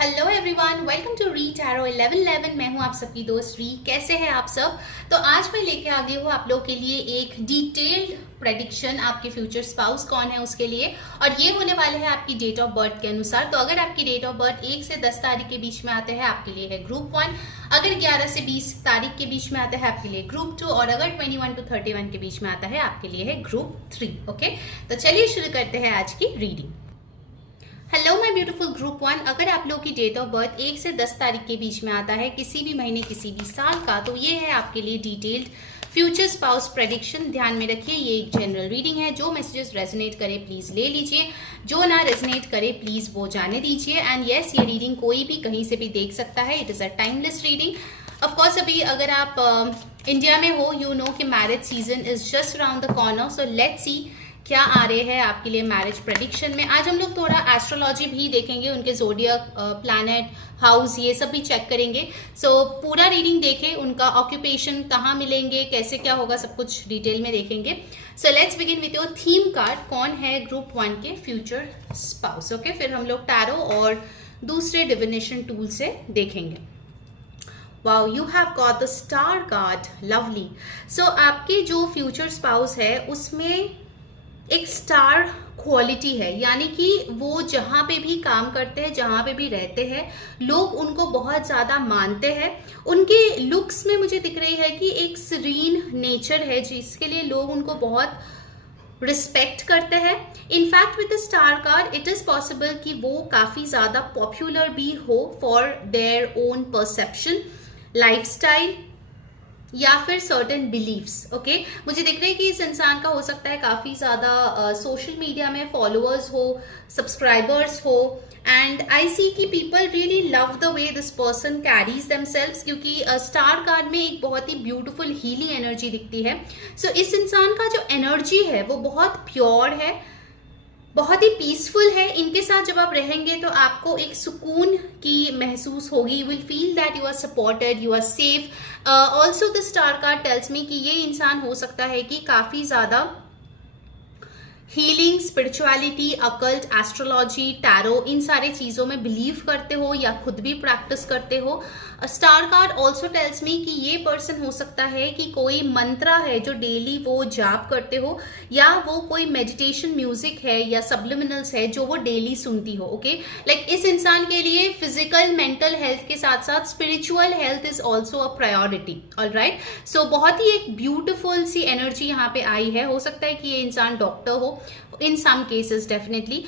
Hello everyone, welcome to re tarot 1111। मैं हूं आप सबकी दोस्त री। कैसे हैं आप सब? तो आज मैं लेके आ गई हूँ आप लोग के लिए एक डिटेल्ड प्रेडिक्शन, आपके फ्यूचर स्पाउस कौन है उसके लिए, और ये होने वाले हैं आपकी डेट ऑफ बर्थ के अनुसार। तो अगर आपकी डेट ऑफ बर्थ 1 से 10 तारीख के बीच में आते हैं, आपके लिए है ग्रुप 1। अगर 11 से 20 तारीख के बीच में आता है, आपके लिए ग्रुप 2। और अगर 21 to 31 के बीच में आता है, आपके लिए है ग्रुप 3। ओके, तो चलिए शुरू करते हैं आज की reading. Hello my beautiful group 1, अगर आप लोग की डेट ऑफ बर्थ 1 से 10 तारीख के बीच में आता है, किसी भी महीने किसी भी साल का, तो ये है आपके लिए डिटेल्ड फ्यूचर स्पाउस प्रेडिक्शन। ध्यान में रखिए, ये एक जनरल रीडिंग है। जो मैसेजेस रेजोनेट करे प्लीज ले लीजिए, जो ना रेजोनेट करे प्लीज वो जाने दीजिए। एंड यस, ये रीडिंग कोई भी कहीं से भी देख सकता है। It is a timeless reading. Of course अभी अगर आप इंडिया में हो, यू नो कि marriage season is just around the corner. So let's सी क्या आ रहे हैं आपके लिए मैरिज प्रेडिक्शन में। आज हम लोग थोड़ा एस्ट्रोलॉजी भी देखेंगे, उनके ज़ोडियक, प्लैनेट, हाउस, ये सब भी चेक करेंगे। सो पूरा रीडिंग देखें, उनका ऑक्यूपेशन कहाँ मिलेंगे, कैसे क्या होगा, सब कुछ डिटेल में देखेंगे। So let's begin with your theme card. कौन है ग्रुप 1 के फ्यूचर स्पाउस? ओके, फिर हम लोग टैरो और दूसरे डिविनेशन टूल से देखेंगे। Wow, you have got the star card, lovely. So आपके जो फ्यूचर स्पाउस है उसमें एक स्टार क्वालिटी है, यानी कि वो जहाँ पे भी काम करते हैं, जहाँ पे भी रहते हैं, लोग उनको बहुत ज़्यादा मानते हैं। उनके लुक्स में मुझे दिख रही है कि एक सीरीन नेचर है, जिसके लिए लोग उनको बहुत रिस्पेक्ट करते हैं। In fact with the star card it is possible कि वो काफ़ी ज़्यादा पॉपुलर भी हो for their own perception, lifestyle या फिर सर्टेन बिलीव्स। ओके, मुझे दिख रहा है कि इस इंसान का हो सकता है काफ़ी ज़्यादा सोशल मीडिया में फॉलोअर्स हो, सब्सक्राइबर्स हो। एंड आई सी कि people really love the way this person carries themselves, क्योंकि स्टार कार्ड में एक बहुत ही ब्यूटीफुल हीलिंग एनर्जी दिखती है। सो इस इंसान का जो एनर्जी है वो बहुत प्योर है, बहुत ही पीसफुल है। इनके साथ जब आप रहेंगे तो आपको एक सुकून की महसूस होगी। You will feel that you are supported, you are safe. Also the star card tells me कि ये इंसान हो सकता है कि काफ़ी ज़्यादा healing, spirituality, occult, astrology, tarot, इन सारे चीज़ों में बिलीव करते हो या खुद भी प्रैक्टिस करते हो। Star card also tells me कि ये पर्सन हो सकता है कि कोई मंत्रा है जो डेली वो जाप करते हो, या वो कोई मेडिटेशन म्यूजिक है या सब्लिमिनल्स है जो वो डेली सुनती हो। ओके, लाइक इस इंसान के लिए फिजिकल मेंटल हेल्थ के साथ साथ spiritual health is also a priority. Alright, so बहुत ही एक ब्यूटिफुल सी एनर्जी यहाँ पे आई है। हो सकता है कि ये इंसान डॉक्टर हो, इन सम केसेस डेफिनेटली।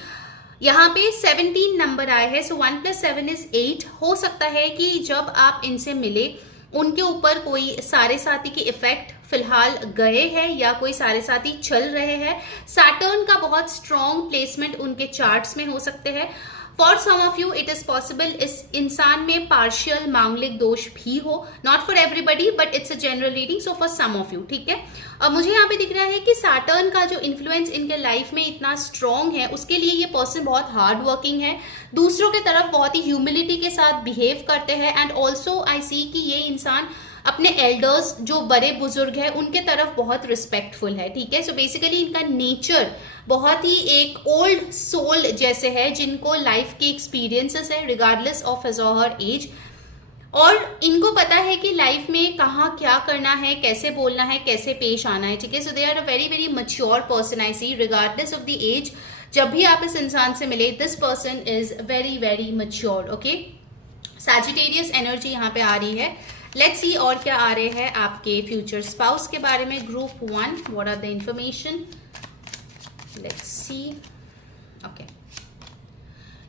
यहाँ पे 17 नंबर आए हैं, सो 1 + 7 = 8। हो सकता है कि जब आप इनसे मिले उनके ऊपर कोई सारे साथी के इफेक्ट फिलहाल गए हैं या कोई सारे साथी चल रहे हैं। सैटर्न का बहुत स्ट्रॉन्ग प्लेसमेंट उनके चार्ट्स में हो सकते हैं। For some of you it is possible इस इंसान में पार्शियल मांगलिक दोष भी हो। Not for everybody but it's a general reading, so for some of you, ठीक है। अब मुझे यहाँ पे दिख रहा है कि सैटर्न का जो इन्फ्लुएंस इनके लाइफ में इतना स्ट्रॉन्ग है, उसके लिए ये पर्सन बहुत हार्ड वर्किंग है, दूसरों के तरफ बहुत ही ह्यूमिलिटी के साथ बिहेव करते हैं। एंड ऑल्सो आई सी कि ये इंसान अपने एल्डर्स, जो बड़े बुजुर्ग हैं, उनके तरफ बहुत रिस्पेक्टफुल है, ठीक है। सो बेसिकली इनका नेचर बहुत ही एक ओल्ड सोल जैसे है, जिनको लाइफ के एक्सपीरियंसेस है रिगार्डलेस ऑफ हिज और हर एज, और इनको पता है कि लाइफ में कहाँ क्या करना है, कैसे बोलना है, कैसे पेश आना है, ठीक है। So they are a very very mature person I see, regardless of the age. जब भी आप इस इंसान से मिले, this person is very very mature. Okay, Sagittarius energy यहाँ पे आ रही है। लेट्स सी और क्या आ रहे हैं आपके फ्यूचर स्पाउस के बारे में। Group 1, what are the information? Let's see. Okay,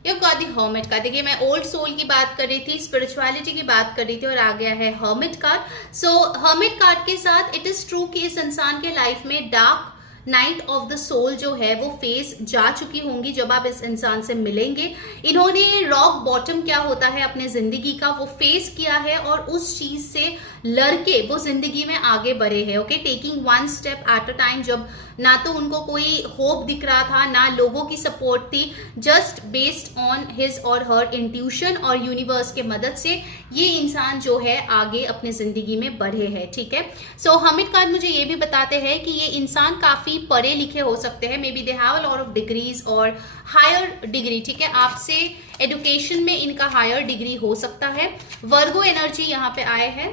you got the hermit card. देखिए, मैं ओल्ड सोल की बात कर रही थी, स्पिरिचुअलिटी की बात कर रही थी, और आ गया है हर्मिट कार्ड। सो हर्मिट कार्ड के साथ इट इज ट्रू कि इस इंसान के लाइफ में dark night of the soul जो है वो फेस जा चुकी होंगी जब आप इस इंसान से मिलेंगे। इन्होंने रॉक बॉटम क्या होता है अपने जिंदगी का वो फेस किया है, और उस चीज से लड़के वो जिंदगी में आगे बढ़े हैं। Okay, taking 1 step at a time. जब ना तो उनको कोई होप दिख रहा था, ना लोगों की सपोर्ट थी, जस्ट बेस्ड ऑन हिज और हर इंट्यूशन और यूनिवर्स के मदद से ये इंसान जो है आगे अपने जिंदगी में बढ़े हैं, ठीक है। सो हर्मिट कार्ड मुझे ये भी बताते हैं कि ये इंसान काफी काफी पढ़े लिखे हो सकते हैं, maybe they have a lot of degrees और हायर डिग्री, ठीक है, आपसे एजुकेशन में इनका हायर डिग्री हो सकता है। वर्गो एनर्जी यहाँ पे आए हैं।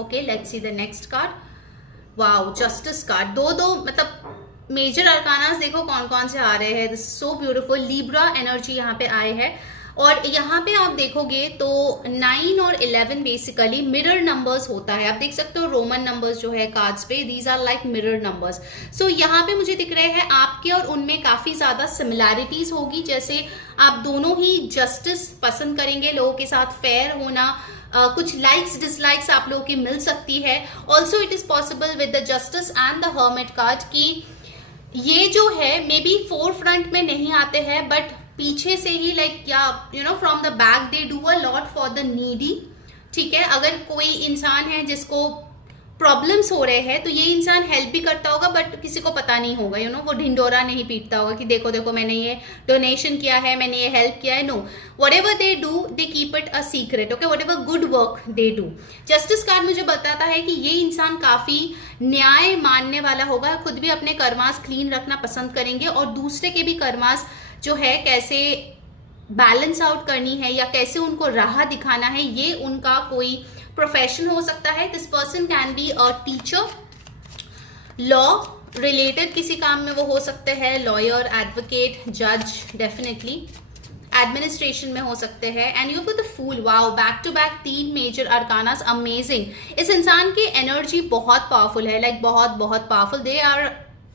Okay, let's see the next card. Wow, justice card, दो मतलब मेजर अरकानास देखो कौन कौन से आ रहे हैं, this so beautiful. Libra energy यहाँ पे आए हैं और यहाँ पे आप देखोगे तो 9 और 11 बेसिकली मिरर नंबर्स होता है। आप देख सकते हो रोमन नंबर्स जो है कार्ड्स पे, these are like mirror numbers. So यहाँ पे मुझे दिख रहे हैं आपके और उनमें काफी ज्यादा सिमिलैरिटीज होगी, जैसे आप दोनों ही जस्टिस पसंद करेंगे, लोगों के साथ फेयर होना, कुछ लाइक्स डिसलाइक्स आप लोगों की मिल सकती है। Also it is possible with the justice and the hermit card कि ये जो है मे बी फोर फ्रंट में नहीं आते हैं, बट पीछे से ही लाइक या you know from the back they do a lot for the needy, ठीक है। अगर कोई इंसान है जिसको प्रॉब्लम्स हो रहे हैं तो ये इंसान हेल्प भी करता होगा, बट किसी को पता नहीं होगा, यू नो, वो ढिंडोरा नहीं पीटता होगा कि देखो देखो मैंने ये डोनेशन किया है, मैंने ये हेल्प किया है। No, whatever they do they keep it a secret, okay, whatever good work they do. Justice card मुझे बताता है कि ये इंसान काफी न्याय मानने वाला होगा, खुद भी अपने कर्मास क्लीन रखना पसंद करेंगे और दूसरे के भी कर्मास जो है कैसे बैलेंस आउट करनी है या कैसे उनको राह दिखाना है, ये उनका कोई प्रोफेशन हो सकता है। This person can be a teacher, law related किसी काम में वो हो सकते हैं, लॉयर, एडवोकेट, जज, डेफिनेटली एडमिनिस्ट्रेशन में हो सकते हैं। And you the fool, wow, back to back 3 major arcanas, amazing. इस इंसान की एनर्जी बहुत पावरफुल है, लाइक बहुत बहुत powerful. They are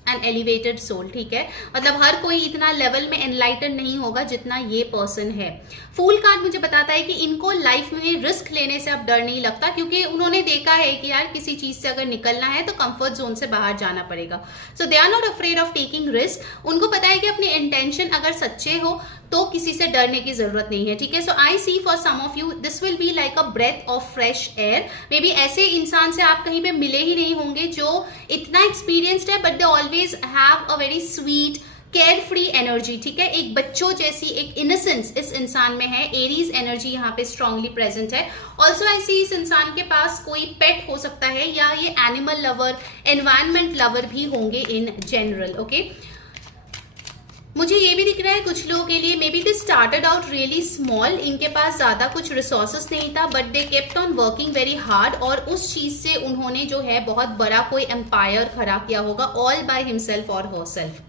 an elevated soul, ठीक है, मतलब हर कोई इतना लेवल में एनलाइटन नहीं होगा जितना ये पर्सन है। फूल कार्ड मुझे बताता है कि इनको लाइफ में रिस्क लेने से अब डर नहीं लगता, क्योंकि उन्होंने देखा है कि यार किसी चीज से अगर निकलना है तो कंफर्ट जोन से बाहर जाना पड़ेगा। So they are not afraid of taking risk. उनको पता है कि अपने इंटेंशन अगर सच्चे हो तो किसी से डरने की जरूरत नहीं है, ठीक है। So I see for some of you this will be like a breath of fresh air. Maybe ऐसे इंसान से आप कहीं पे मिले ही नहीं होंगे जो इतना एक्सपीरियंस्ड है, but they always have a very sweet care free energy, ठीक है, एक बच्चों जैसी एक इनोसेंस इस इंसान में है। एरीज एनर्जी यहाँ पे स्ट्रांगली प्रेजेंट है। ऑल्सो आई सी इस इंसान के पास कोई पेट हो सकता है या ये एनिमल लवर, एनवायरमेंट लवर भी होंगे इन जनरल, ओके। मुझे ये भी दिख रहा है कुछ लोगों के लिए may be they started out really small, इनके पास ज्यादा कुछ रिसोर्सेस नहीं था, but they kept on working very hard और उस चीज से उन्होंने जो है बहुत बड़ा कोई एम्पायर खड़ा किया होगा, ऑल बाय हिमसेल्फ और herself.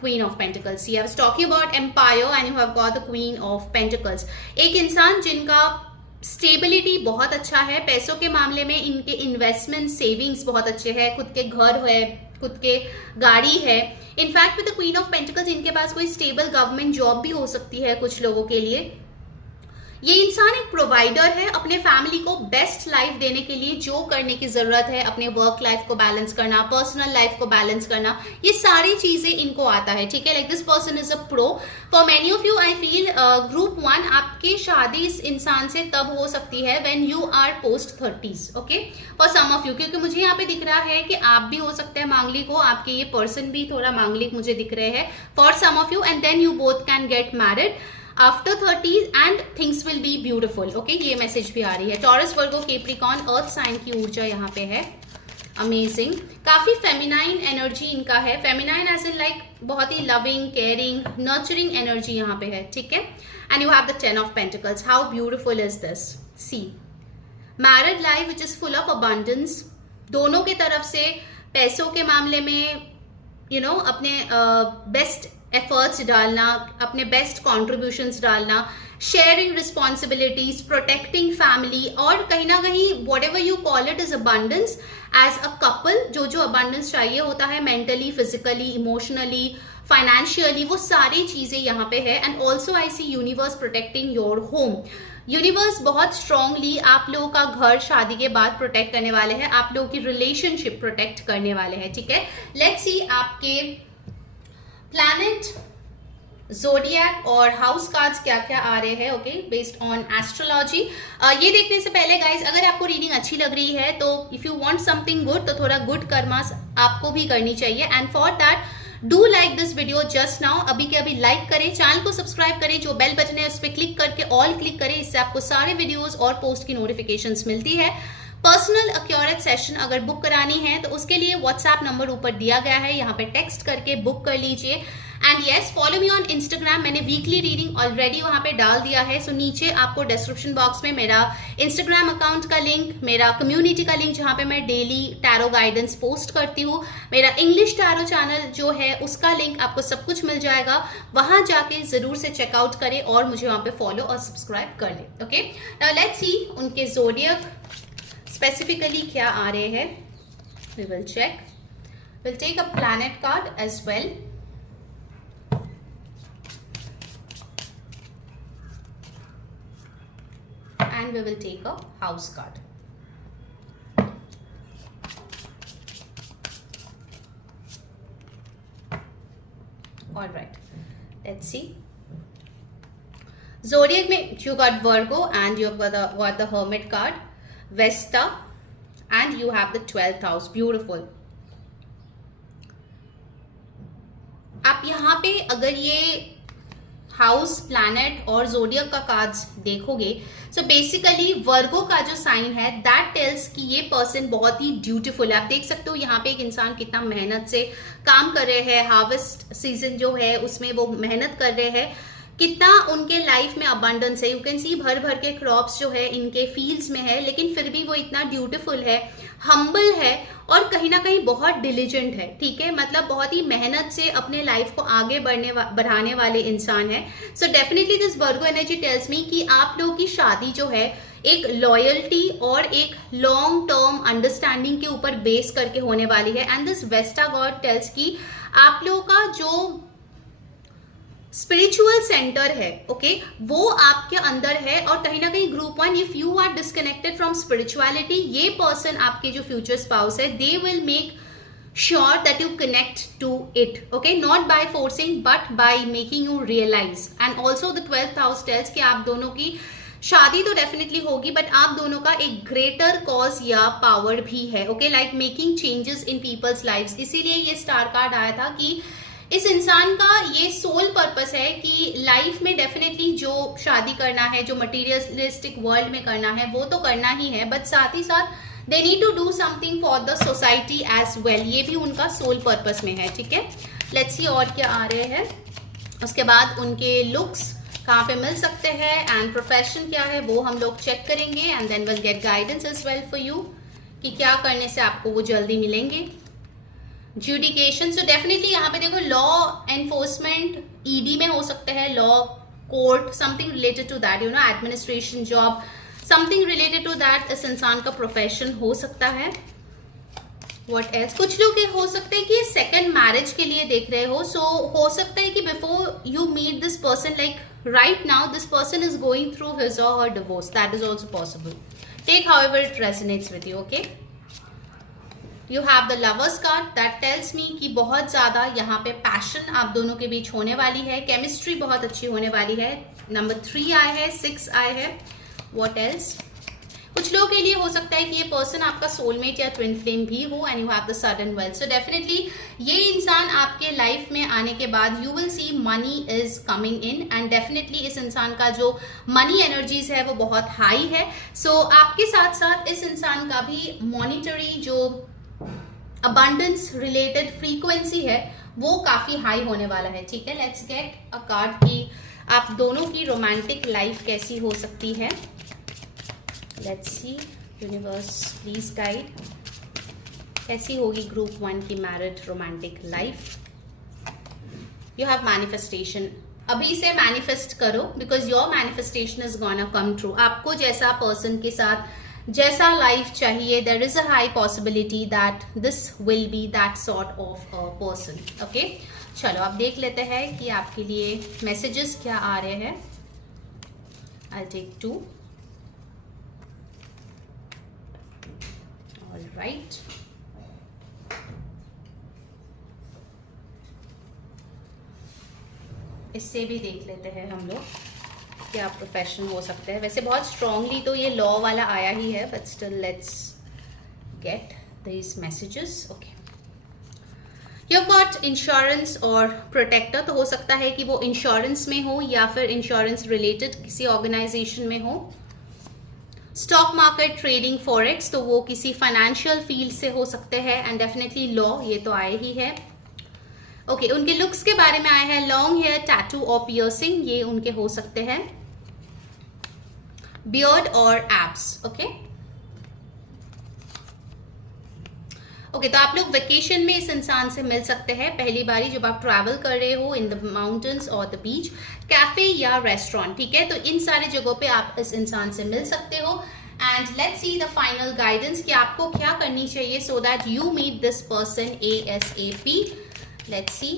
Queen of Pentacles. See, I was talking about empire and you have got the Queen of Pentacles. एक इंसान जिनका स्टेबिलिटी बहुत अच्छा है, पैसों के मामले में इनके इन्वेस्टमेंट सेविंग्स बहुत अच्छे हैं, खुद के घर है, खुद के गाड़ी है। In fact with the queen of pentacles इनके पास कोई स्टेबल गवर्नमेंट जॉब भी हो सकती है कुछ लोगों के लिए। ये इंसान एक प्रोवाइडर है, अपने फैमिली को बेस्ट लाइफ देने के लिए जो करने की जरूरत है, अपने वर्क लाइफ को बैलेंस करना, पर्सनल लाइफ को बैलेंस करना, ये सारी चीजें इनको आता है, ठीक है। Like this person is a pro. For many of you I feel group 1 आपकी शादी इस इंसान से तब हो सकती है when you are post 30s, okay, for some of you, क्योंकि मुझे यहाँ पे दिख रहा है कि आप भी हो सकते हैं मांगलिक हो, आपके ये पर्सन भी थोड़ा मांगलिक मुझे दिख रहे हैं for some of you, and then you both can get married after 30s and things will be beautiful, okay. ये मैसेज भी आ रही है। Taurus, Virgo, Capricorn, earth sign की ऊर्जा यहाँ पे है, अमेजिंग। काफी फेमिनाइन एनर्जी इनका है, फेमिनाइन एज इन लाइक बहुत ही लविंग, केयरिंग, नर्चरिंग एनर्जी यहाँ पे है, ठीक है। And you have the 10 of pentacles. How beautiful is this. See, married life which is full of abundance, दोनों की तरफ से पैसों के मामले में यू नो अपने बेस्ट एफर्ट्स डालना, अपने बेस्ट कॉन्ट्रीब्यूशंस डालना, शेयरिंग रिस्पॉन्सिबिलिटीज, प्रोटेक्टिंग फैमिली, और कहीं ना कहीं whatever you call it is abundance as a couple. जो जो अबंडेंस चाहिए होता है मेंटली, फिजिकली, इमोशनली, फाइनेंशियली, वो सारी चीजें यहाँ पे है। And also I see universe protecting your home. Universe बहुत स्ट्रांगली आप लोगों का घर शादी के बाद प्रोटेक्ट करने वाले हैं, आप लोगों की रिलेशनशिप प्रोटेक्ट करने वाले हैं, ठीक है। लेट्स सी आपके प्लैनेट, ज़ोडिएक और हाउस कार्ड्स क्या क्या आ रहे हैं, ओके, बेस्ड ऑन एस्ट्रोलॉजी। ये देखने से पहले गाइज अगर आपको रीडिंग अच्छी लग रही है तो if you want something good तो थोड़ा गुड कर्मास आपको भी करनी चाहिए। And for that do like this video just now, अभी के अभी लाइक करें, चैनल को सब्सक्राइब करें, जो बेल बटन है उस पर क्लिक करके ऑल क्लिक करें, इससे आपको सारे वीडियोज और पोस्ट की नोटिफिकेशंस मिलती है। पर्सनल एक्योरेट सेशन अगर बुक करानी है तो उसके लिए व्हाट्सएप नंबर ऊपर दिया गया है, यहाँ पे टेक्स्ट करके बुक कर लीजिए। And yes, follow me on Instagram, मैंने वीकली रीडिंग ऑलरेडी वहां पे डाल दिया है। सो नीचे आपको डिस्क्रिप्शन बॉक्स में मेरा इंस्टाग्राम अकाउंट का लिंक, मेरा कम्युनिटी का लिंक जहां पे मैं डेली टैरो गाइडेंस पोस्ट करती हूँ, मेरा इंग्लिश टैरो चैनल जो है उसका लिंक, आपको सब कुछ मिल जाएगा। वहां जाके जरूर से चेकआउट करें और मुझे वहां पे फॉलो और सब्सक्राइब कर लें। ओके, नाउ लेट्स सी उनके ज़ोडिएक स्पेसिफिकली क्या आ रहे हैं। We will check, will take a planet card as well. And we will take a house card. All right, let's see. Zodiac में you got Virgo and you have got the Hermit card, Vesta, and you have the 12th house. Beautiful. आप यहाँ पे अगर ये house, planet और zodiac का cards देखोगे, so basically वर्गो का जो साइन है दैट टेल्स कि ये पर्सन बहुत ही ड्यूटीफुल है। आप देख सकते हो यहाँ पे एक इंसान कितना मेहनत से काम कर रहे हैं, हार्वेस्ट सीजन जो है उसमें वो मेहनत कर रहे हैं, कितना उनके लाइफ में अबंडेंस है। यू कैन सी भर भर के क्रॉप्स जो है इनके फील्ड्स में है, लेकिन फिर भी वो इतना ड्यूटीफुल है, हम्बल है और कहीं ना कहीं बहुत डिलीजेंट है। ठीक है, मतलब बहुत ही मेहनत से अपने लाइफ को आगे बढ़ाने वाले इंसान है। So definitely this Virgo energy tales me कि आप लोगों की शादी जो है एक लॉयल्टी और एक लॉन्ग टर्म अंडरस्टैंडिंग के ऊपर बेस करके होने वाली है। And this Vesta god tells की आप लोगों का जो स्पिरिचुअल सेंटर है, ओके, वो आपके अंदर है। और कहीं ना कहीं group 1, if you are disconnected from spirituality, ये पर्सन आपके जो फ्यूचर स्पाउस है they will make sure that you connect to it, okay, not by forcing but by making you realise. And also the 12th house tells कि आप दोनों की शादी तो डेफिनेटली होगी, बट आप दोनों का एक ग्रेटर कॉज या पावर भी है, okay, like making changes in people's lives. इसीलिए ये स्टार कार्ड आया था कि इस इंसान का ये सोल पर्पस है कि लाइफ में डेफिनेटली जो शादी करना है, जो मटीरियलिस्टिक वर्ल्ड में करना है वो तो करना ही है, बट साथ ही साथ they need to do something for the society as well. ये भी उनका सोल पर्पस में है। ठीक है, लेट्स सी और क्या आ रहे हैं। उसके बाद उनके लुक्स कहाँ पे मिल सकते हैं एंड प्रोफेशन क्या है वो हम लोग चेक करेंगे and then will get guidance as well for you कि क्या करने से आपको वो जल्दी मिलेंगे। ज्यूडिकेशन, सो डेफिनेटली यहाँ पे देखो लॉ एनफोर्समेंट ईडी में हो सकते हैं, law court, something related to that, you know, administration job, something related to that इस इंसान का प्रोफेशन हो सकता है। व्हाट एल्स, कुछ लोग हो सकते हैं कि सेकंड मैरिज के लिए देख रहे हो। सो हो सकता है कि before you meet this person, like right now this person is going through his or her divorce. That is also possible. Take however it resonates with you. Okay, you have the lovers card that tells me कि बहुत ज़्यादा यहाँ पे passion आप दोनों के बीच होने वाली है, केमिस्ट्री बहुत अच्छी होने वाली है। नंबर 3 आए है, 6 आए है। What else? कुछ लोगों के लिए हो सकता है कि ये पर्सन आपका सोलमेट या ट्विन फ्लेम भी हो and you have the sudden wealth. So definitely ये इंसान आपके लाइफ में आने के बाद you will see money is coming in and definitely इस इंसान का जो मनी एनर्जीज है वो बहुत हाई है। सो आपके साथ साथ इस इंसान का भी मॉनिटरी जो अबंडेंस रिलेटेड फ्रीक्वेंसी है वो काफी हाई होने वाला है। ठीक है, लेट्स गेट अ कार्ड की आप दोनों की रोमांटिक लाइफ कैसी हो सकती है। Let's see, universe please guide, कैसी होगी ग्रुप 1 की married romantic life. You have manifestation, अभी से मैनिफेस्ट करो because your manifestation is gonna come true. आपको जैसा पर्सन के साथ जैसा लाइफ चाहिए, there is a high possibility that this will be that sort of a person. Okay, चलो अब देख लेते हैं कि आपके लिए मैसेजेस क्या आ रहे हैं। I take 2। राइट, इससे भी देख लेते हैं हम लोग क्या प्रोफेशन हो सकता है। वैसे बहुत स्ट्रांगली तो ये लॉ वाला आया ही है, but still let's get these messages. Okay, you got insurance और प्रोटेक्टर, तो हो सकता है कि वो इंश्योरेंस में हो या फिर इंश्योरेंस रिलेटेड किसी ऑर्गेनाइजेशन में हो। स्टॉक मार्केट, ट्रेडिंग, फॉरेक्स, तो वो किसी फाइनेंशियल फील्ड से हो सकते हैं, एंड डेफिनेटली लॉ, ये तो आए ही है। ओके, उनके लुक्स के बारे में आए हैं, लॉन्ग हेयर, टैटू और पियर्सिंग, ये उनके हो सकते हैं, बियर्ड और एब्स। ओके, तो आप लोग वेकेशन में इस इंसान से मिल सकते हैं पहली बारी जब आप ट्रैवल कर रहे हो इन द माउंटेन्स और द बीच, कैफे या रेस्टोरेंट, ठीक है। तो इन सारे जगहों पे आप इस इंसान से मिल सकते हो। And let's see the final guidance कि आपको क्या करनी चाहिए so that you meet this person ASAP। Let's see,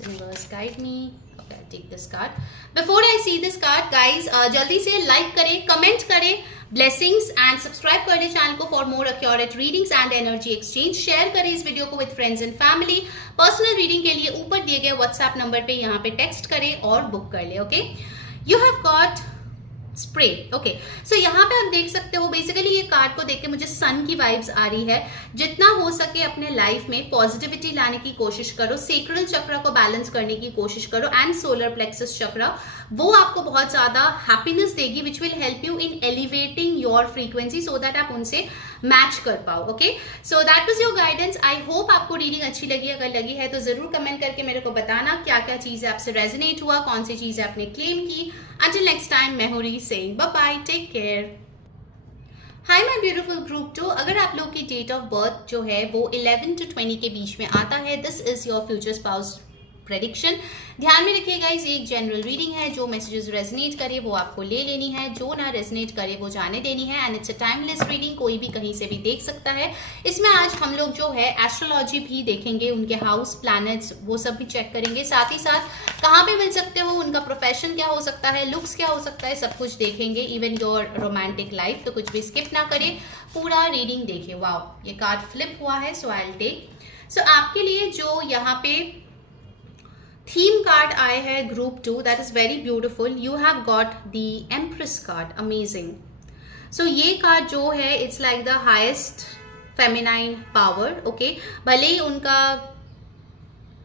universe guide me. Okay, I'll take this card. Before I see this card, guys, जल्दी से लाइक करें, कमेंट करें, blessings and subscribe कर लें चैनल को for more accurate readings and energy exchange. Share करें इस video को with friends and family. Personal reading के लिए ऊपर दिए गए व्हाट्सएप नंबर पे यहाँ पे टेक्स्ट करें और बुक कर ले। Okay, you have got spray. Okay, so यहाँ पे आप देख सकते हो, बेसिकली ये कार्ड को देख के मुझे सन की वाइब्स आ रही है। जितना हो सके अपने लाइफ में पॉजिटिविटी लाने की कोशिश करो, सेक्रल चक्र को बैलेंस करने की कोशिश करो, एंड सोलर प्लेक्सस चक्र, वो आपको बहुत ज्यादा हैप्पीनेस देगी, which will help you in elevating your frequency so that आप उनसे मैच कर पाओ। Okay, so that was your guidance. I hope आपको रीडिंग अच्छी लगी। अगर लगी है तो जरूर कमेंट करके मेरे को बताना क्या क्या चीजें आपसे रेजोनेट हुआ, कौन सी चीजें आपने क्लेम की। Until next time, मैं हूँ री saying bye bye, take care. Hi my beautiful group 2, अगर आप लोग की डेट ऑफ बर्थ जो है वो 11 to 20 के बीच में आता है, this is your future spouse prediction. ध्यान में रखिएगा, ये एक जनरल रीडिंग है, जो मैसेजेस रेजोनेट करे वो आपको ले लेनी है, जो ना रेजोनेट करे वो जाने देनी है, and it's a timeless reading, कोई भी कहीं से भी देख सकता है। इसमें आज हम लोग जो है एस्ट्रोलॉजी भी देखेंगे, उनके हाउस प्लैनेट्स वो सब भी चेक करेंगे, साथ ही साथ कहाँ पे मिल सकते हो, उनका प्रोफेशन क्या हो सकता है, लुक्स क्या हो सकता है, सब कुछ देखेंगे, इवन योर रोमांटिक लाइफ। तो कुछ भी स्किप ना करें, पूरा रीडिंग देखिए। वाओ, ये कार्ड फ्लिप हुआ है, सो आई विल टेक। सो आपके लिए जो यहाँ पे थीम कार्ड आए हैं group 2, that is very beautiful. You have got the empress card, amazing. So ये कार्ड जो है it's like the highest feminine power. Okay, भले ही उनका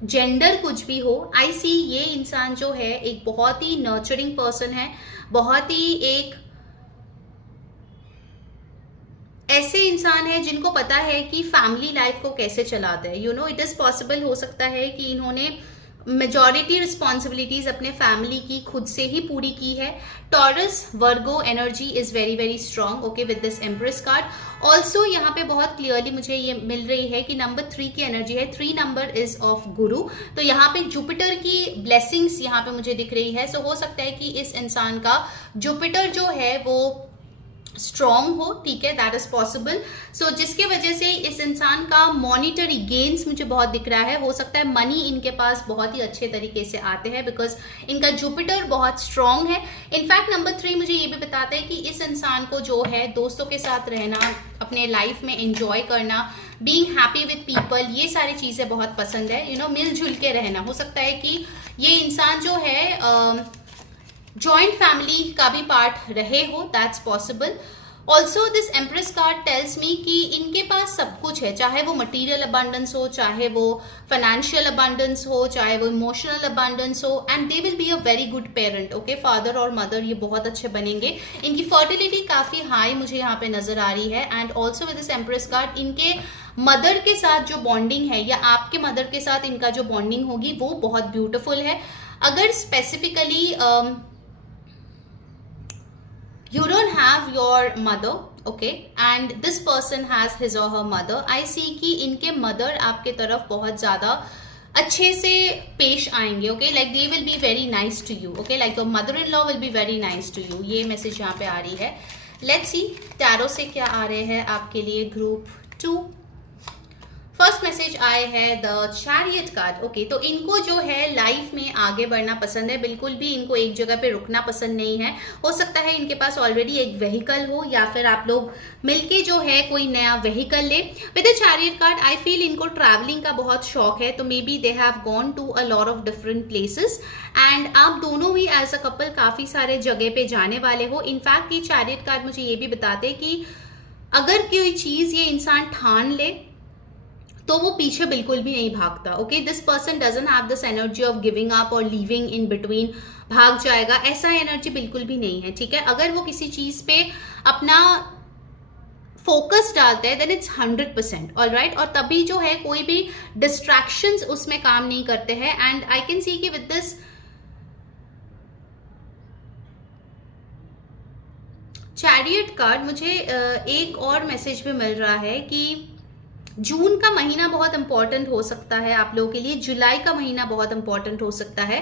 जेंडर कुछ भी हो, आई सी ये इंसान जो है एक बहुत ही नर्चरिंग पर्सन है, बहुत ही एक ऐसे इंसान है जिनको पता है कि फैमिली लाइफ को कैसे चलाते हैं। You know, it is possible, हो सकता है कि इन्होंने मेजॉरिटी रिस्पॉन्सिबिलिटीज अपने फैमिली की खुद से ही पूरी की है। Taurus Virgo energy is very very strong, okay, with this empress card. Also यहाँ पे बहुत क्लियरली मुझे ये मिल रही है कि नंबर 3 की एनर्जी है, 3 नंबर इज ऑफ गुरु, तो यहाँ पे जुपिटर की ब्लेसिंग्स यहाँ पे मुझे दिख रही है। सो हो सकता है कि इस इंसान का जुपिटर जो है वो स्ट्रॉन्ग हो, ठीक है, दैट इज पॉसिबल। सो जिसके वजह से इस इंसान का मॉनिटरी गेन्स मुझे बहुत दिख रहा है। हो सकता है मनी इनके पास बहुत ही अच्छे तरीके से आते हैं, बिकॉज इनका जुपिटर बहुत स्ट्रॉन्ग है। इनफैक्ट नंबर 3 मुझे ये भी बताता है कि इस इंसान को जो है दोस्तों के साथ रहना, अपने लाइफ में एंजॉय करना, बीइंग हैप्पी विद पीपल, ये सारी चीजें बहुत पसंद है। यू नो, मिलजुल के रहना। हो सकता है कि ये इंसान जो है जॉइंट फैमिली का भी पार्ट रहे हो, that's possible. Also this empress card tells me कि इनके पास सब कुछ है, चाहे वो मटीरियल अबंडेंस हो, चाहे वो फाइनेंशियल अबंडेंस हो, चाहे वो इमोशनल अबंडेंस हो, and they will be a very good parent. Okay, father और मदर ये बहुत अच्छे बनेंगे। इनकी फर्टिलिटी काफी हाई मुझे यहाँ पे नजर आ रही है। And also with this empress card इनके मदर के साथ जो बॉन्डिंग है, या आपके मदर के साथ इनका जो बॉन्डिंग होगी वो बहुत ब्यूटिफुल है। अगर specifically you don't have your mother, okay, and this person has his or her mother, I see कि इनके mother आपके तरफ बहुत ज़्यादा अच्छे से पेश आएंगे। okay, like they will be very nice to you, okay, like your mother-in-law will be very nice to you। ये मैसेज यहाँ पे आ रही है। let's see टैरो से क्या आ रहे हैं आपके लिए ग्रुप 2। फर्स्ट मैसेज आए हैं द चैरियट कार्ड। ओके, तो इनको जो है लाइफ में आगे बढ़ना पसंद है, बिल्कुल भी इनको एक जगह पे रुकना पसंद नहीं है। हो सकता है इनके पास ऑलरेडी एक व्हीकल हो, या फिर आप लोग मिलके जो है कोई नया व्हीकल ले। With the chariot card I feel इनको ट्रैवलिंग का बहुत शौक है, तो maybe they have gone to a lot of different places, and आप दोनों भी एज अ कपल काफी सारे जगह पे जाने वाले हो। इनफैक्ट ये चैरियट कार्ड मुझे ये भी बताते कि अगर कोई चीज ये इंसान ठान ले तो वो पीछे बिल्कुल भी नहीं भागता. Okay, this person doesn't have this energy of giving up और लीविंग इन बिटवीन, भाग जाएगा, ऐसा एनर्जी बिल्कुल भी नहीं है. ठीक है, अगर वो किसी चीज पे अपना फोकस डालते हैं देन इट्स 100%. ऑलराइट, और तभी जो है कोई भी डिस्ट्रैक्शंस उसमें काम नहीं करते हैं. एंड आई कैन सी कि विद दिस चैरियट कार्ड मुझे एक और मैसेज भी मिल रहा है कि जून का महीना बहुत इंपॉर्टेंट हो सकता है आप लोगों के लिए, जुलाई का महीना बहुत इंपॉर्टेंट हो सकता है.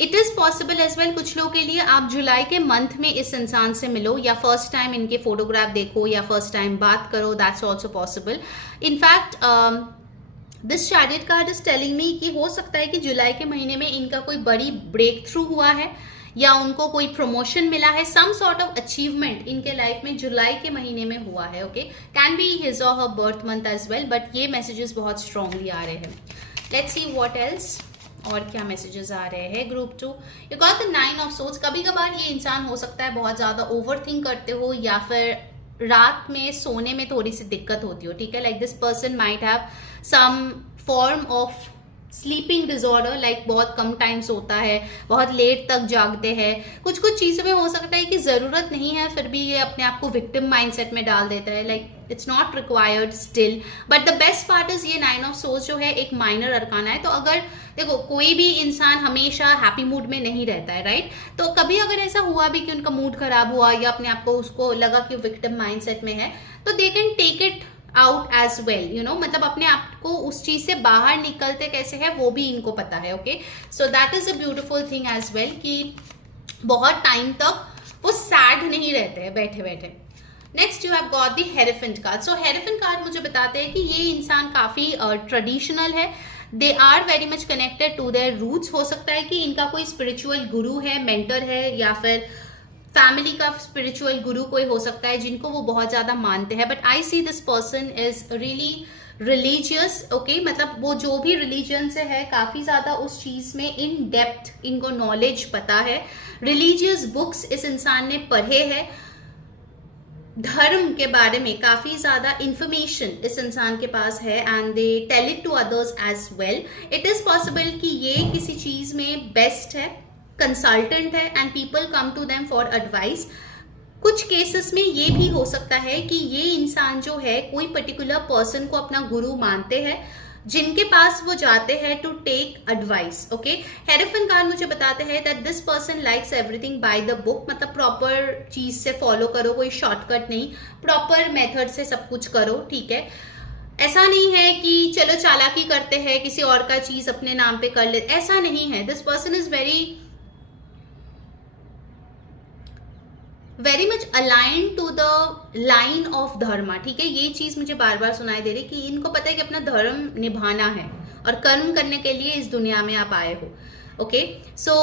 It is possible as well कुछ लोगों के लिए आप जुलाई के मंथ में इस इंसान से मिलो, या फर्स्ट टाइम इनके फोटोग्राफ देखो, या फर्स्ट टाइम बात करो, that's also possible. In fact this chariot card is telling me कि हो सकता है कि जुलाई के महीने में इनका कोई बड़ी ब्रेक थ्रू हुआ है, या उनको कोई प्रमोशन मिला है, सम सॉर्ट ऑफ अचीवमेंट इनके लाइफ में जुलाई के महीने में हुआ है. ओके, कैन बी हिज और her birth month as well, but ये मैसेजेस बहुत स्ट्रांगली आ रहे हैं. लेट्स सी व्हाट एल्स, और क्या मैसेजेस आ रहे हैं. Group 2, you got the 9 of swords. कभी कभार ये इंसान हो सकता है बहुत ज्यादा ओवर थिंक करते हो, या फिर रात में सोने में थोड़ी सी दिक्कत होती हो. ठीक है, like this person might have some form of sleeping disorder, like बहुत कम टाइम सोता है, बहुत लेट तक जागते हैं. कुछ कुछ चीज़ों में हो सकता है कि ज़रूरत नहीं है, फिर भी ये अपने आप को विक्टिम माइंडसेट में डाल देता है, like it's not required still. But the best part is ये 9 ऑफ सोर्ड्स जो है एक माइनर अरकाना है. तो अगर देखो कोई भी इंसान हमेशा हैप्पी मूड में नहीं रहता है, राइट, तो कभी अगर ऐसा हुआ भी कि उनका मूड खराब हुआ, या अपने आप को उसको लगा कि विक्टिम माइंडसेट में है, तो they can take it out as well, you know, मतलब अपने आप को उस चीज से बाहर निकलते कैसे है वो भी इनको पता है. Okay, so that is a beautiful thing as well कि बहुत टाइम तक वो सैड नहीं रहते हैं बैठे बैठे. Next you have got the hierophant card. So hierophant card मुझे बताते हैं कि ये इंसान काफी ट्रेडिशनल है, they are very much connected to their roots. हो सकता है कि इनका कोई स्पिरिचुअल गुरु है, मेंटर है, या फिर फैमिली का स्पिरिचुअल गुरु कोई हो सकता है जिनको वो बहुत ज्यादा मानते हैं. But I see this person is really religious. Okay, मतलब वो जो भी रिलीजन से है काफी ज्यादा उस चीज में इन डेप्थ इनको नॉलेज पता है. रिलीजियस बुक्स इस इंसान ने पढ़े हैं, धर्म के बारे में काफी ज्यादा इंफॉर्मेशन इस इंसान के पास है, and they tell it to others as well. It is possible कि ये किसी चीज में बेस्ट है, कंसल्टेंट है, and people come to them for advice. कुछ केसेस में ये भी हो सकता है कि ये इंसान जो है कोई पर्टिकुलर पर्सन को अपना गुरु मानते हैं, जिनके पास वो जाते हैं to take advice. Okay, hierophant card मुझे बताते हैं that this person likes everything by the book, मतलब प्रॉपर चीज से फॉलो करो, कोई शॉर्टकट नहीं, प्रॉपर मेथड से सब कुछ करो. ठीक है, ऐसा नहीं है कि चलो चालाकी करते हैं किसी और का चीज अपने नाम पे कर ले, ऐसा नहीं है. This person is very much align to the line of dharma. ठीक है, ये चीज मुझे बार बार सुनाई दे रही कि इनको पता है कि अपना धर्म निभाना है और कर्म करने के लिए इस दुनिया में आप आए हो. Okay, so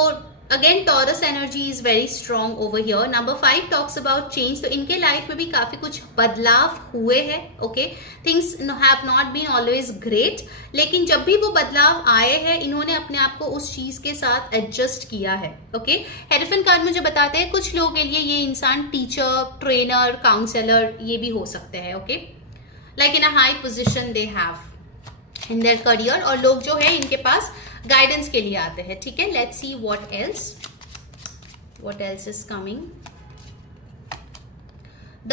again taurus energy is very strong over here. Number 5 talks about change. तो इनके लाइफ में भी काफी कुछ बदलाव हुए हैं. Okay, things have not been always great, लेकिन जब भी वो बदलाव आए हैं इन्होंने अपने आप को उस चीज के साथ एडजस्ट किया है. ओके, हेरोफेंट कार्ड मुझे बताते हैं कुछ लोगों के लिए ये इंसान टीचर, ट्रेनर, काउंसलर ये भी हो सकते हैं. Okay, like in a high position they have in their career, और लोग जो है इनके पास गाइडेंस के लिए आते हैं. ठीक है, let's see what else is coming. The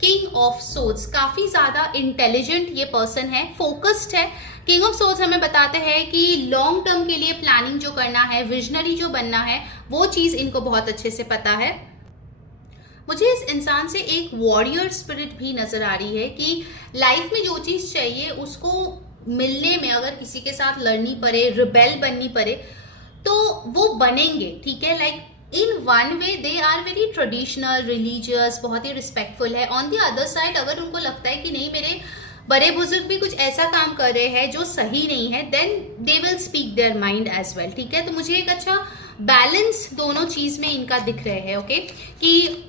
king of swords, काफी ज्यादा इंटेलिजेंट ये पर्सन है, फोकस्ड है. किंग ऑफ सोर्ड्स हमें बताते हैं कि लॉन्ग टर्म के लिए प्लानिंग जो करना है, विजनरी जो बनना है, वो चीज इनको बहुत अच्छे से पता है. मुझे इस इंसान से एक वॉरियर स्पिरिट भी नजर आ रही है कि लाइफ में जो चीज चाहिए उसको मिलने में अगर किसी के साथ लड़नी पड़े, रिबेल बननी पड़े, तो वो बनेंगे. ठीक है, like in one way they are very traditional, religious, बहुत ही रिस्पेक्टफुल है. ऑन द अदर साइड अगर उनको लगता है कि नहीं मेरे बड़े बुजुर्ग भी कुछ ऐसा काम कर रहे हैं जो सही नहीं है, then they will speak their mind as well. ठीक है, तो मुझे एक अच्छा बैलेंस दोनों चीज में इनका दिख रहे हैं. ओके, कि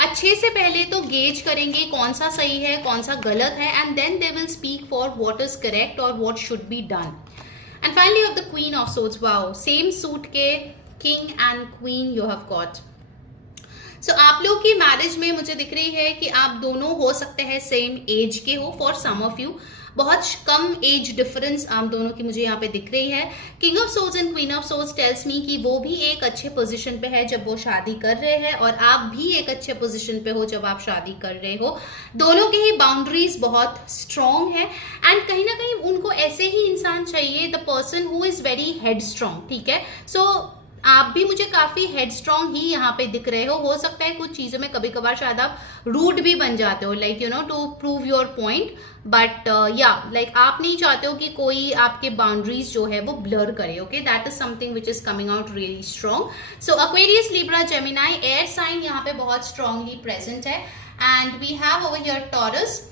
अच्छे से पहले तो गेज करेंगे कौन सा सही है कौन सा गलत है, and then they will speak for what is correct और what should be done. And finally of the queen of swords. Wow, same suit के king and queen you have got. So आप लोग की मैरिज में मुझे दिख रही है कि आप दोनों हो सकते हैं सेम एज के हो फॉर सम ऑफ यू, बहुत कम एज डिफरेंस आप दोनों की मुझे यहाँ पे दिख रही है। King of souls and queen of souls tells me कि वो भी एक अच्छे पोजीशन पे है जब वो शादी कर रहे हैं, और आप भी एक अच्छे पोजीशन पे हो जब आप शादी कर रहे हो। दोनों के ही बाउंड्रीज बहुत स्ट्रॉन्ग है, एंड कहीं ना कहीं उनको ऐसे ही इंसान चाहिए, the person who is very head strong, ठीक है। सो आप भी मुझे काफी हेडस्ट्रॉन्ग ही यहाँ पे दिख रहे हो सकता है कुछ चीजों में कभी कभार शायद आप रूड भी बन जाते हो, like you know to prove your point, but या लाइक आप नहीं चाहते हो कि कोई आपके बाउंड्रीज जो है वो ब्लर करे, okay, that is something which is coming out really strong. So Aquarius, Libra, Gemini, air sign यहाँ पे बहुत स्ट्रांगली प्रेजेंट है, and we have over here Taurus,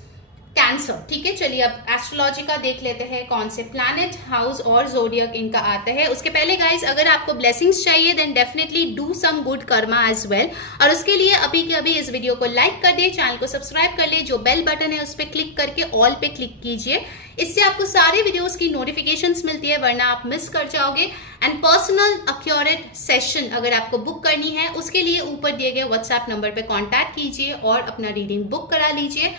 Cancer, ठीक है। चलिए अब एस्ट्रोलॉजी का देख लेते हैं कौन से प्लैनेट, हाउस और जोडियक इनका आता है। उसके पहले गाइज अगर आपको ब्लेसिंग्स चाहिए then definitely do some good karma as well, और उसके लिए अभी के अभी इस वीडियो को लाइक कर दे, चैनल को सब्सक्राइब कर ले, जो बेल बटन है उस पर क्लिक करके ऑल पे क्लिक कीजिए, इससे आपको सारे वीडियोस की नोटिफिकेशंस मिलती है, वरना आप मिस कर जाओगे। एंड पर्सनल अक्यूरेट सेशन अगर आपको बुक करनी है उसके लिए ऊपर दिए गए व्हाट्सएप नंबर पे कांटेक्ट कीजिए और अपना रीडिंग बुक करा लीजिए।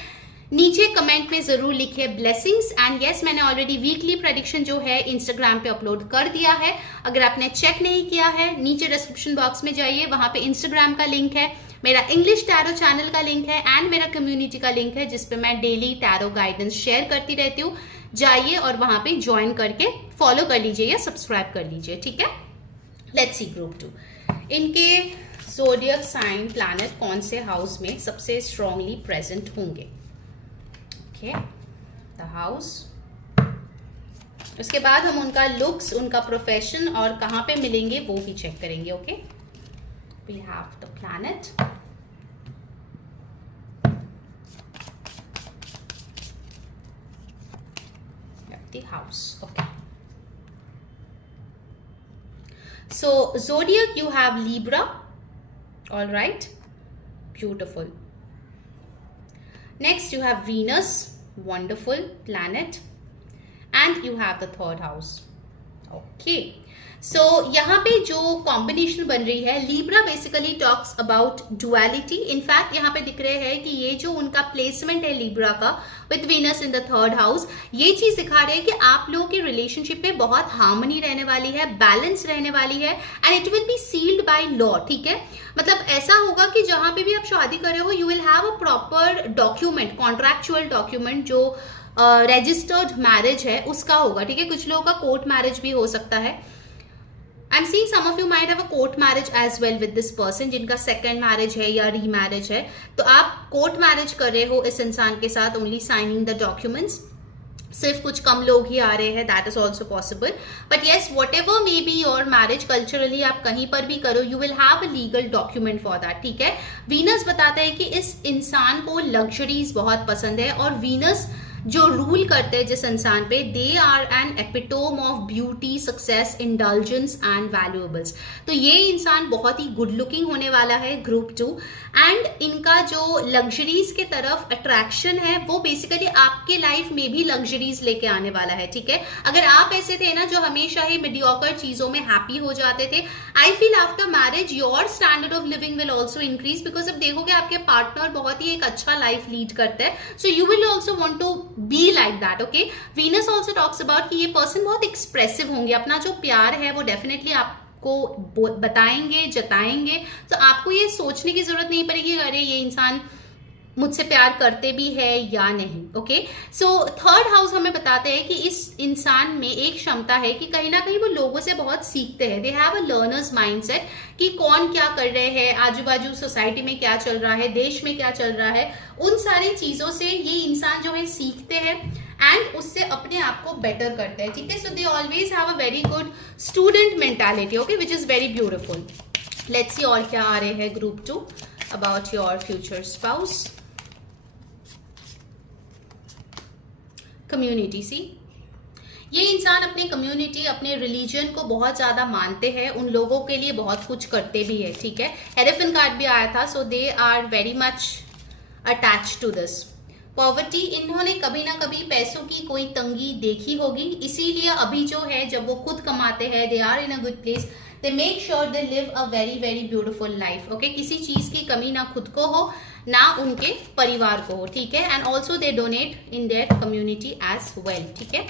नीचे कमेंट में जरूर लिखिए ब्लेसिंग्स, एंड यस मैंने ऑलरेडी वीकली प्रेडिक्शन जो है इंस्टाग्राम पे अपलोड कर दिया है, अगर आपने चेक नहीं किया है नीचे डिस्क्रिप्शन बॉक्स में जाइए, वहां पे इंस्टाग्राम का लिंक है, मेरा इंग्लिश टैरो चैनल का लिंक है, एंड मेरा कम्युनिटी का लिंक है जिसपे मैं डेली टैरो गाइडेंस शेयर करती रहती हूँ। जाइए और वहां पे ज्वाइन करके फॉलो कर लीजिए या सब्सक्राइब कर लीजिए, ठीक है। लेट्स सी ग्रुप 2, इनके ज़ोडिएक साइन प्लैनेट कौन से हाउस में सबसे स्ट्रांगली प्रेजेंट होंगे, द हाउस। उसके बाद हम उनका लुक्स, उनका प्रोफेशन और कहां पे मिलेंगे वो भी चेक करेंगे, okay. We have the planet, the house, okay. So zodiac you have Libra, all right, beautiful. Next you have Venus, wonderful planet, and you have the third house, okay. So यहाँ पे जो combination बन रही है, Libra basically talks about duality. In fact यहाँ पे दिख रहे हैं कि ये जो उनका प्लेसमेंट है लीब्रा का with Venus in the third house, ये चीज दिखा रहे हैं कि आप लोगों के रिलेशनशिप में बहुत हार्मनी रहने वाली है, बैलेंस रहने वाली है, and it will be sealed by law, ठीक है। मतलब ऐसा होगा कि जहां पे भी आप शादी कर रहे हो you will have a proper document, contractual document जो रजिस्टर्ड मैरिज है उसका होगा, ठीक है। कुछ लोगों का कोर्ट मैरिज भी हो सकता है। I'm seeing some of you might have a court marriage as well with this person, जिनका सेकंड मैरिज है या रीमैरिज है, तो आप कोर्ट मैरिज कर रहे हो इस इंसान के साथ, ओनली साइनिंग द डॉक्यूमेंट्स। सिर्फ कुछ कम लोग ही आ रहे हैं, that is also possible, but yes what ever may be your marriage, culturally आप कहीं पर भी करो, you will have a legal document for that, ठीक है। वीनस बताता है कि इस इंसान को लग्जरीज बहुत पसंद है, और वीनस जो रूल करते हैं जिस इंसान पे, they are an epitome of beauty, success, indulgence and valuables. तो ये इंसान बहुत ही गुड लुकिंग होने वाला है ग्रुप 2, एंड इनका जो लग्जरीज के तरफ अट्रैक्शन है वो बेसिकली आपके लाइफ में भी लग्जरीज लेके आने वाला है, ठीक है। अगर आप ऐसे थे ना जो हमेशा ही मीडियोकर चीजों में हैप्पी हो जाते थे, I feel after marriage your standard of living will also increase, because अब देखोगे आपके पार्टनर बहुत ही एक अच्छा लाइफ लीड करते हैं, so you will also want to be like that, okay. Venus also talks about कि ये पर्सन बहुत एक्सप्रेसिव होंगे, अपना जो प्यार है वो डेफिनेटली आपको बताएंगे, जताएंगे, तो आपको ये सोचने की जरूरत नहीं पड़ेगी अरे ये इंसान मुझसे प्यार करते भी है या नहीं, ओके। सो थर्ड हाउस हमें बताते हैं कि इस इंसान में एक क्षमता है कि कहीं ना कहीं वो लोगों से बहुत सीखते हैं, they have a learners mindset, कि कौन क्या कर रहे हैं, आजू बाजू सोसाइटी में क्या चल रहा है, देश में क्या चल रहा है, उन सारी चीजों से ये इंसान जो है सीखते हैं एंड उससे अपने आप को बेटर करते हैं, ठीक है। So they always have a very good student mentality, okay, which is very beautiful. Let's see और क्या आ रहे हैं group 2 about your future spouse. Community, see ये इंसान अपने कम्युनिटी, अपने रिलीजन को बहुत ज्यादा मानते हैं, उन लोगों के लिए बहुत कुछ करते भी है, ठीक है। हेरेफिन कार्ड भी आया था, so they are very much attach to this. Poverty, इन्होंने कभी ना कभी पैसों की कोई तंगी देखी होगी, इसीलिए अभी जो है जब वो खुद कमाते हैं, they are in a good place, they make sure they live a very very beautiful life. Okay, किसी चीज की कमी ना खुद को हो ना उनके परिवार को हो, ठीक है। And also they donate in their community as well, ठीक है।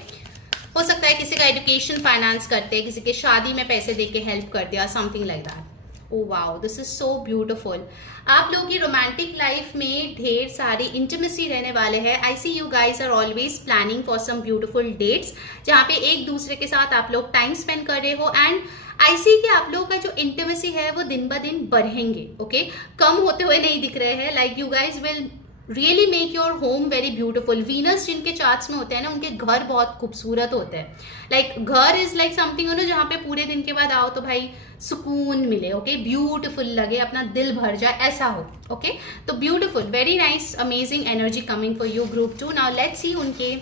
हो सकता है किसी का एजुकेशन फाइनेंस करते हैं, किसी के शादी में पैसे दे के हेल्प कर दिया, something like that. Oh wow, this is so beautiful. आप लोगों की रोमांटिक लाइफ में ढेर सारी इंटीमेसी रहने वाले हैं। I see you guys are always planning for some beautiful dates, जहाँ पे एक दूसरे के साथ आप लोग टाइम स्पेंड कर रहे हो। एंड आई सी कि आप लोगों का जो इंटीमेसी है वो दिन ब दिन बढ़ेंगे, ओके, कम होते हुए नहीं दिख रहे हैं। Like you guys will really make your home very beautiful. Venus जिनके चार्ट्स में होते हैं ना, उनके घर बहुत खूबसूरत होते हैं। लाइक घर is like something you know, जहाँ पे पूरे दिन के बाद आओ तो भाई सुकून मिले, ओके, ब्यूटिफुल लगे, अपना दिल भर जाए, ऐसा हो, ओके। तो beautiful, very nice, amazing energy coming for you group 2। Now let's see उनके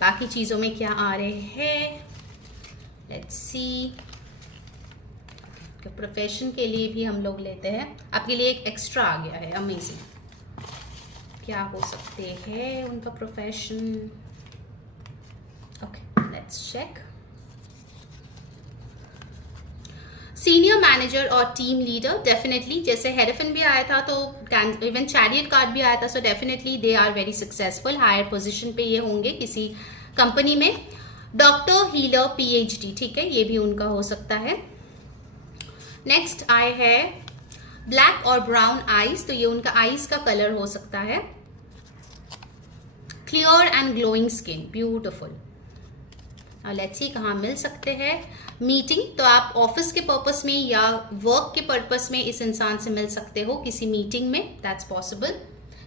बाकी चीजों में क्या आ रहे हैं। लेट्स सी, प्रोफेशन के लिए भी हम लोग लेते हैं, आपके लिए एक एक्स्ट्रा आ गया है, अमेजिंग। क्या हो सकते हैं उनका profession. Okay, let's check. Senior manager और टीम लीडर, डेफिनेटली, जैसे हेरेफिन भी आया था तो इवन चैरियट कार्ड भी आया था, so definitely they are very successful, higher position पे ये होंगे किसी कंपनी में। डॉक्टर, हीलर, पीएचडी, ठीक है, ये भी उनका हो सकता है। नेक्स्ट आए है ब्लैक और ब्राउन आईज, तो ये उनका आईज का कलर हो सकता है। Clear and glowing skin, beautiful. और लेट्स सी कहाँ मिल सकते हैं। मीटिंग, तो आप ऑफिस के पर्पस में या वर्क के पर्पस में इस इंसान से मिल सकते हो किसी मीटिंग में, दैट्स पॉसिबल।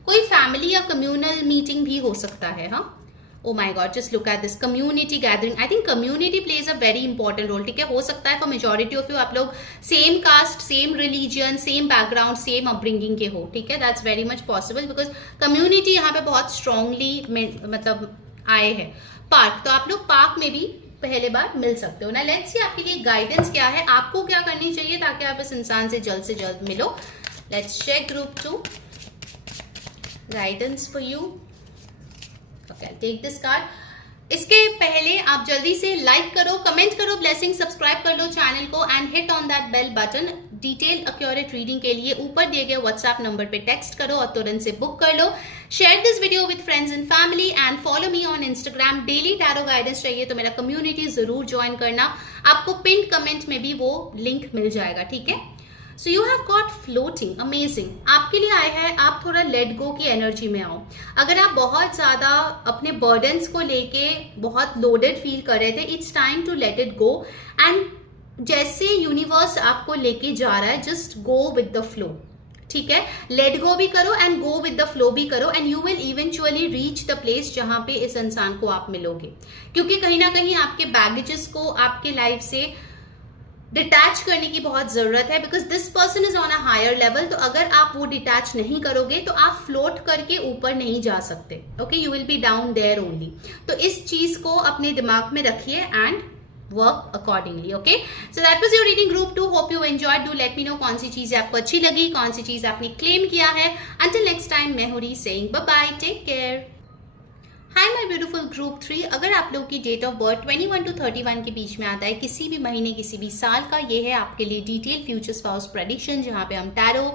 कोई फैमिली या कम्युनल मीटिंग भी हो सकता है। हाँ, oh my god, just look at this, community gathering. I think community plays a very important role, ठीक है। हो सकता है फॉर मेजॉरिटी ऑफ यू आप लोग same caste, same religion, same background, same upbringing के हो, ठीक है। That's very much possible because community यहाँ पे बहुत स्ट्रांगली मतलब आए हैं। पार्क, तो आप लोग पार्क में भी पहले बार मिल सकते हो ना। लेट्स सी आपके लिए गाइडेंस क्या है, आपको क्या करनी चाहिए ताकि आप इस इंसान से जल्द मिलो। Let's check group 2 guidance for you. Okay, take this card. इसके पहले आप जल्दी से लाइक करो, कमेंट करो, ब्लेसिंग, सब्सक्राइब कर लो चैनल को and hit on that bell button. Detail accurate reading के लिए ऊपर दिए गए व्हाट्सएप नंबर पे टेक्स्ट करो और तुरंत से बुक कर लो। Share this video with friends and family and follow me on Instagram. Daily tarot guidance चाहिए तो मेरा कम्युनिटी जरूर ज्वाइन करना, आपको पिन कमेंट में भी वो लिंक मिल जाएगा, ठीक है। So you have got floating, amazing. आपके लिए आया है आप थोड़ा लेट गो की एनर्जी में आओ। अगर आप बहुत ज्यादा अपने बर्डन्स को लेके बहुत लोडेड फील कर रहे थे, it's time to let it go. And जैसे यूनिवर्स आपको लेके जा रहा है, just go with the flow, ठीक है। लेट गो भी करो and go with the flow भी करो and you will eventually reach the place जहां पे इस इंसान को आप मिलोगे। क्योंकि कहीं ना कहीं आपके बैगेजेस को आपके लाइफ से डिटैच करने की बहुत जरूरत है, because this person is on a higher level. तो अगर आप वो डिटैच नहीं करोगे तो आप फ्लोट करके ऊपर नहीं जा सकते, okay, you will be down there only. तो इस चीज को अपने दिमाग में रखिए and work accordingly, okay. So that was your reading group 2, hope you enjoyed. Do let me know कौन सी चीज आपको अच्छी लगी, कौन सी चीज आपने क्लेम किया है। अंटिल नेक्स्ट टाइम, मैं हूं री saying bye bye, take care. Hi my beautiful group 3, अगर आप लोग की डेट ऑफ बर्थ 21 to 31 के बीच में आता है, किसी भी महीने किसी भी साल का, ये है आपके लिए डिटेल फ्यूचर स्पाउस प्रेडिक्शन, जहां पे हम टैरो,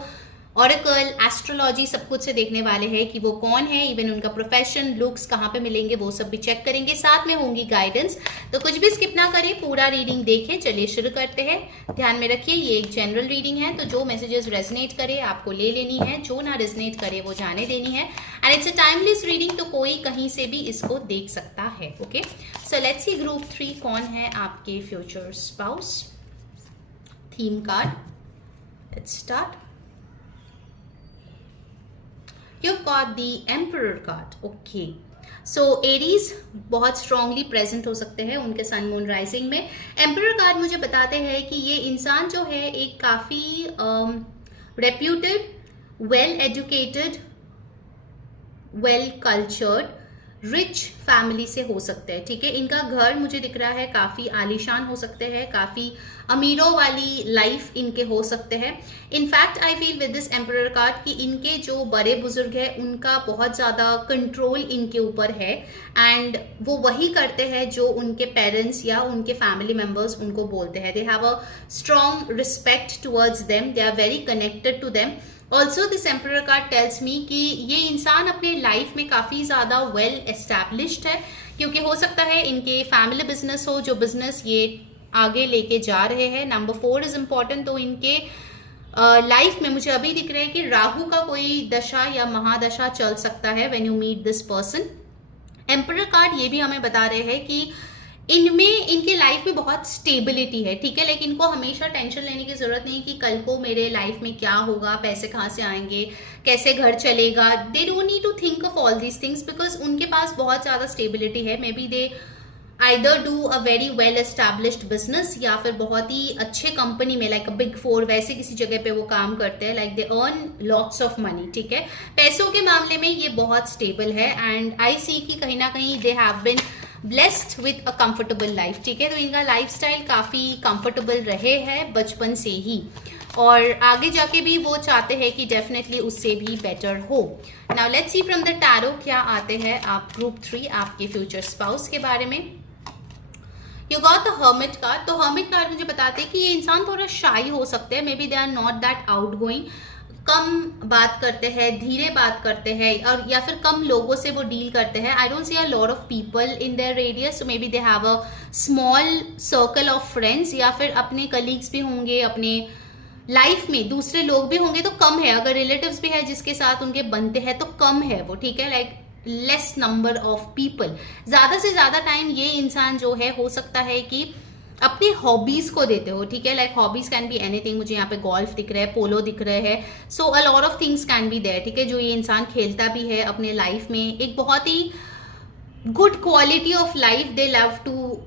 ऑरेकल, एस्ट्रोलॉजी सब कुछ से देखने वाले हैं कि वो कौन है, इवन उनका प्रोफेशन, लुक्स, कहाँ पे मिलेंगे, वो सब भी चेक करेंगे, साथ में होंगी गाइडेंस। तो कुछ भी स्किप ना करें, पूरा रीडिंग देखें। चलिए शुरू करते हैं। ध्यान में रखिए ये एक जनरल रीडिंग है, तो जो मैसेजेस रेजनेट करे आपको ले लेनी है, जो ना रेजनेट करे वो जाने देनी है। And it's a timeless reading, तो कोई कहीं से भी इसको देख सकता है, okay. So let's see group 3 कौन है आपके future spouse. Theme card, let's start. You've got the Emperor card, okay. So Aries बहुत स्ट्रांगली प्रेजेंट हो सकते हैं उनके सन मून राइजिंग में। एम्परर कार्ड मुझे बताते हैं कि ये इंसान जो है एक काफी reputed, well educated, well cultured, rich family से हो सकते हैं, ठीक है। इनका घर मुझे दिख रहा है काफ़ी आलीशान हो सकते हैं, काफ़ी अमीरों वाली लाइफ इनके हो सकते हैं। In fact I feel with this emperor card कि इनके जो बड़े बुजुर्ग हैं उनका बहुत ज़्यादा कंट्रोल इनके ऊपर है, एंड वो वही करते हैं जो उनके पेरेंट्स या उनके फैमिली मेम्बर्स उनको बोलते हैं। They have a strong respect towards them, they are very connected to them. Also this emperor card tells me कि ये इंसान अपने लाइफ में काफ़ी ज़्यादा वेल एस्टैब्लिश्ड है, क्योंकि हो सकता है इनके फैमिली बिजनेस हो, जो बिजनेस ये आगे लेके जा रहे हैं। Number 4 is important. तो इनके लाइफ में मुझे अभी दिख रहा है कि राहु का कोई दशा या महादशा चल सकता है when you meet this person. Emperor card ये भी हमें बता रहे हैं कि इनमें इनके लाइफ में बहुत स्टेबिलिटी है, ठीक है। लेकिन इनको हमेशा टेंशन लेने की जरूरत नहीं है कि कल को मेरे लाइफ में क्या होगा, पैसे कहाँ से आएंगे, कैसे घर चलेगा। They don't need to think of all these things because उनके पास बहुत ज़्यादा स्टेबिलिटी है। Maybe they either do a very well established business या फिर बहुत ही अच्छे कंपनी में लाइक अ बिग 4 वैसे किसी जगह पे वो काम करते हैं, like they earn lots of money, ठीक है। पैसों के मामले में ये बहुत स्टेबल है, एंड आई सी कि कहीं ना कहीं they have been blessed with a comfortable life, ठीक है। तो इनका लाइफस्टाइल काफ़ी कंफर्टेबल रहे हैं बचपन से ही, और आगे जाके भी वो चाहते हैं कि डेफिनेटली उससे भी बेटर हो। Now let's see from the tarot क्या आते हैं आप ग्रुप 3 आपके फ्यूचर स्पाउस के बारे में। You got the hermit card. तो हर्मिट कार्ड मुझे बताते हैं कि ये इंसान थोड़ा शाई हो सकते हैं, maybe they are not that outgoing, कम बात करते हैं, धीरे बात करते हैं, और या फिर कम लोगों से वो डील करते हैं। I don't see a lot of people in there radius, so may be they have a small circle of friends, या फिर अपने कलीग्स भी होंगे, अपने लाइफ में दूसरे लोग भी होंगे तो कम है। अगर रिलेटिव्स भी है जिसके साथ उनके बनते हैं तो कम है वो, ठीक है। Like less number of people. ज़्यादा से ज़्यादा टाइम ये इंसान जो है हो सकता है कि अपनी हॉबीज को देते हो, ठीक है। Like hobbies can be anything. मुझे यहाँ पे गोल्फ दिख रहा है, पोलो दिख रहे हैं, so a lot of things can be there, ठीक है, जो ये इंसान खेलता भी है अपने लाइफ में। एक बहुत ही good quality of life they love to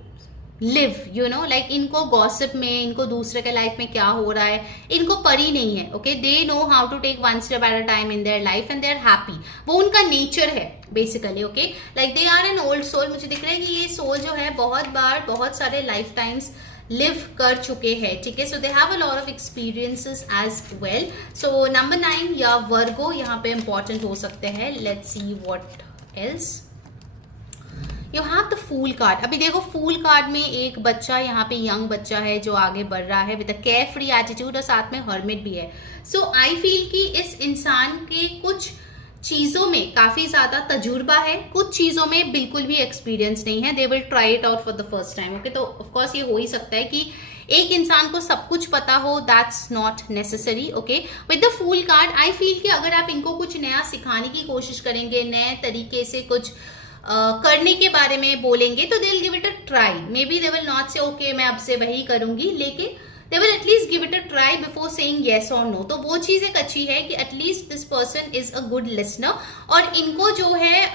live, you know, like इनको गॉसिप में, इनको दूसरे के लाइफ में क्या हो रहा है इनको परी नहीं है, okay. They know how to take one step at a time in their life and they are happy. वो उनका नेचर है basically, okay. Like they are an old soul. मुझे दिख रहा है कि ये सोल जो है बहुत बार बहुत सारे लाइफ टाइम्स लिव कर चुके हैं, ठीक है। So they have a lot of experiences as well. So number 9 या वर्गो यहाँ पे इंपॉर्टेंट हो सकते हैं। Let's see what else. You have the fool card. अभी देखो फूल कार्ड में एक बच्चा, यहाँ पे यंग बच्चा है जो आगे बढ़ रहा है with a care free attitude, और साथ में हर्मिट भी है। सो आई फील कि इस इंसान के कुछ चीज़ों में काफ़ी ज़्यादा तजुर्बा है, कुछ चीज़ों में बिल्कुल भी एक्सपीरियंस नहीं है। They will try it out for the first time, okay. तो ऑफकोर्स ये हो ही सकता है कि एक इंसान को सब कुछ पता हो, that's not necessary, okay. With the fool card I feel कि अगर आप इनको कुछ नया सिखाने की कोशिश करेंगे, नए तरीके से कुछ करने के बारे में बोलेंगे, तो they will give it a try. May be they will not से ओके मैं अब से वही करूंगी, लेकिन they will at least give it a try before saying yes और नो। तो वो चीज़ एक अच्छी है कि at least this person is a good listener, और इनको जो है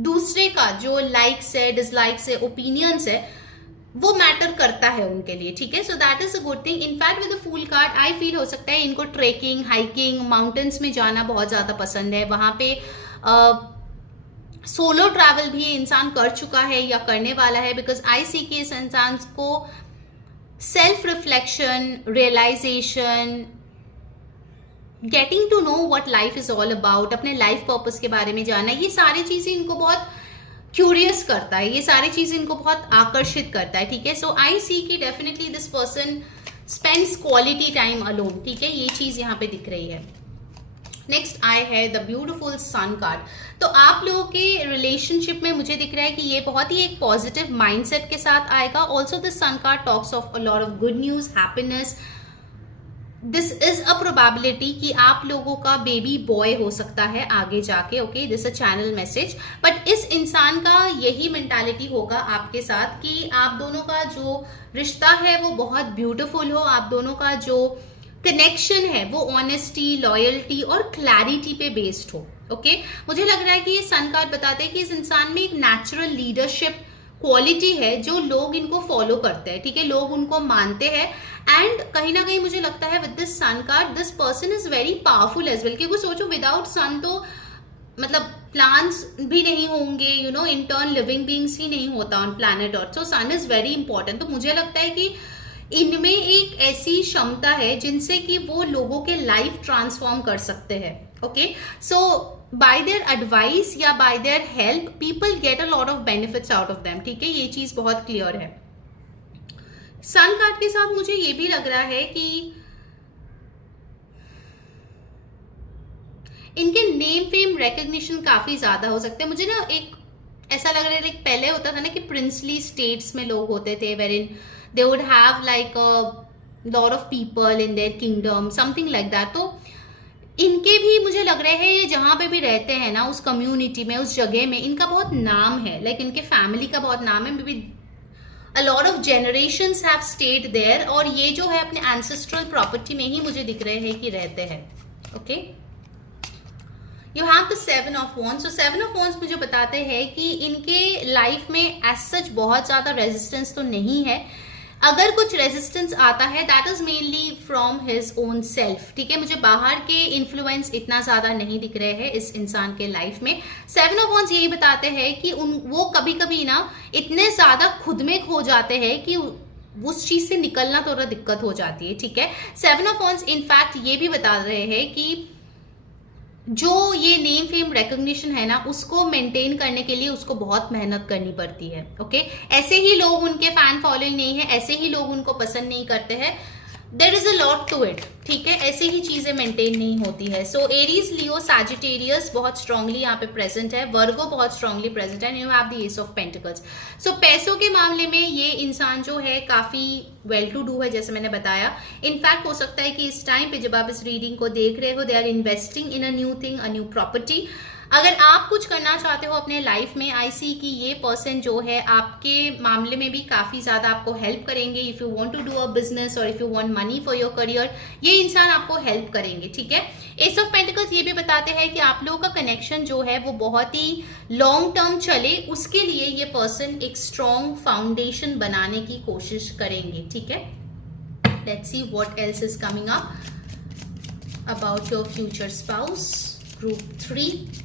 दूसरे का जो लाइक्स है, डिसलाइक्स है, ओपिनियंस है, वो मैटर करता है उनके लिए, ठीक है। So that is a good thing. In fact with the fool card I feel हो सकता है इनको ट्रेकिंग, हाइकिंग, माउंटेन्स में जाना बहुत ज़्यादा पसंद है। वहाँ पे सोलो ट्रैवल भी इंसान कर चुका है या करने वाला है, बिकॉज आई सी कि इस इंसान को self reflection, realization, getting to know what life is all about, अपने लाइफ पर्पस के बारे में जानना, ये सारी चीज़ें इनको बहुत क्यूरियस करता है, ये सारी चीज़ें इनको बहुत आकर्षित करता है, ठीक है। सो आई सी कि definitely this person spends quality time alone, ठीक है, ये चीज़ यहाँ पे दिख रही है। नेक्स्ट आई है द ब्यूटिफुल सन कार्ड। तो आप लोगों के रिलेशनशिप में मुझे दिख रहा है कि ये बहुत ही एक पॉजिटिव माइंडसेट के साथ आएगा। Also this sun card talks of a lot of good news, happiness. This is a probability कि आप लोगों का बेबी बॉय हो सकता है आगे जाके, okay. This a channel message. But इस इंसान का यही मेंटालिटी होगा आपके साथ कि आप दोनों का जो रिश्ता है वो बहुत ब्यूटिफुल हो, आप दोनों का जो कनेक्शन है वो ऑनेस्टी, लॉयल्टी और क्लैरिटी पे बेस्ड हो, ओके। मुझे लग रहा है कि ये सन कार्ड बताते हैं कि इस इंसान में एक नेचुरल लीडरशिप क्वालिटी है जो लोग इनको फॉलो करते हैं, ठीक है, लोग उनको मानते हैं। एंड कहीं ना कहीं मुझे लगता है with this sun card this person is very powerful as well, क्योंकि सोचो विदाउट सन तो मतलब प्लांट्स भी नहीं होंगे, इंटर्न लिविंग बींग्स ही नहीं होता on planet earth. So sun is very important. तो मुझे लगता है कि इनमें एक ऐसी क्षमता है जिनसे कि वो लोगों के लाइफ ट्रांसफॉर्म कर सकते हैं. Okay, so by their advice या by their help people get a lot of benefits out of them. ठीक है, ये चीज बहुत क्लियर है. सन कार्ड के साथ मुझे ये भी लग रहा है कि इनके नेम फेम रिकग्निशन काफी ज्यादा हो सकते हैं. मुझे ना एक ऐसा लग रहा है, लाइक पहले होता था ना कि प्रिंसली स्टेट्स में लोग होते थे where in they would have like a lot of people in their kingdom, something like that. तो इनके भी मुझे लग रहा है, ये जहां पे भी रहते हैं ना, उस कम्युनिटी में, उस जगह में, इनका बहुत नाम है. लाइक इनके फैमिली का बहुत नाम है. May be a lot of generations have stayed there. और ये जो है अपने ancestral property में ही मुझे दिख रहे हैं कि रहते हैं. okay, you have the 7 of wands. so 7 of wands मुझे बताते हैं कि इनके लाइफ में as such बहुत ज्यादा रेजिस्टेंस तो नहीं है. अगर कुछ रेजिस्टेंस आता है that is mainly from his own self. ठीक है, मुझे बाहर के इन्फ्लुएंस इतना ज्यादा नहीं दिख रहे हैं इस इंसान के लाइफ में. 7 ऑफ वॉन्ड्स यही बताते हैं कि वो कभी कभी ना इतने ज्यादा खुद में खो जाते हैं कि उस चीज से निकलना थोड़ा दिक्कत हो जाती है. ठीक है, 7 ऑफ वॉन्ड्स इनफैक्ट ये भी बता रहे हैं कि जो ये नेम फेम रिकॉग्निशन है ना, उसको मेंटेन करने के लिए उसको बहुत मेहनत करनी पड़ती है. ओके, ऐसे ही लोग उनके फैन फॉलोइंग नहीं है, ऐसे ही लोग उनको पसंद नहीं करते हैं. There is a lot to it. ठीक है, ऐसे ही चीजें मेंटेन नहीं होती है. सो एरीज, लियो, सैजिटेरियस बहुत स्ट्रांगली यहाँ पे प्रेजेंट है. वर्गो बहुत स्ट्रांगली प्रेजेंट है. You have the ace of pentacles. So पैसों के मामले में ये इंसान जो है काफी वेल टू डू है, जैसे मैंने बताया. इनफैक्ट हो सकता है कि इस टाइम पे जब आप इस रीडिंग को देख रहे हो, they are investing in a new thing, a new property. अगर आप कुछ करना चाहते हो अपने लाइफ में, आई सी कि ये पर्सन जो है आपके मामले में भी काफी ज्यादा आपको हेल्प करेंगे. If you want to do a business और if you want money for your career, ये इंसान आपको हेल्प करेंगे. ठीक है, एस ऑफ पेंटिकल्स ये भी बताते हैं कि आप लोगों का कनेक्शन जो है वो बहुत ही लॉन्ग टर्म चले, उसके लिए ये पर्सन एक स्ट्रॉन्ग फाउंडेशन बनाने की कोशिश करेंगे. ठीक है, let's see what else is coming up about your future spouse. Group 3,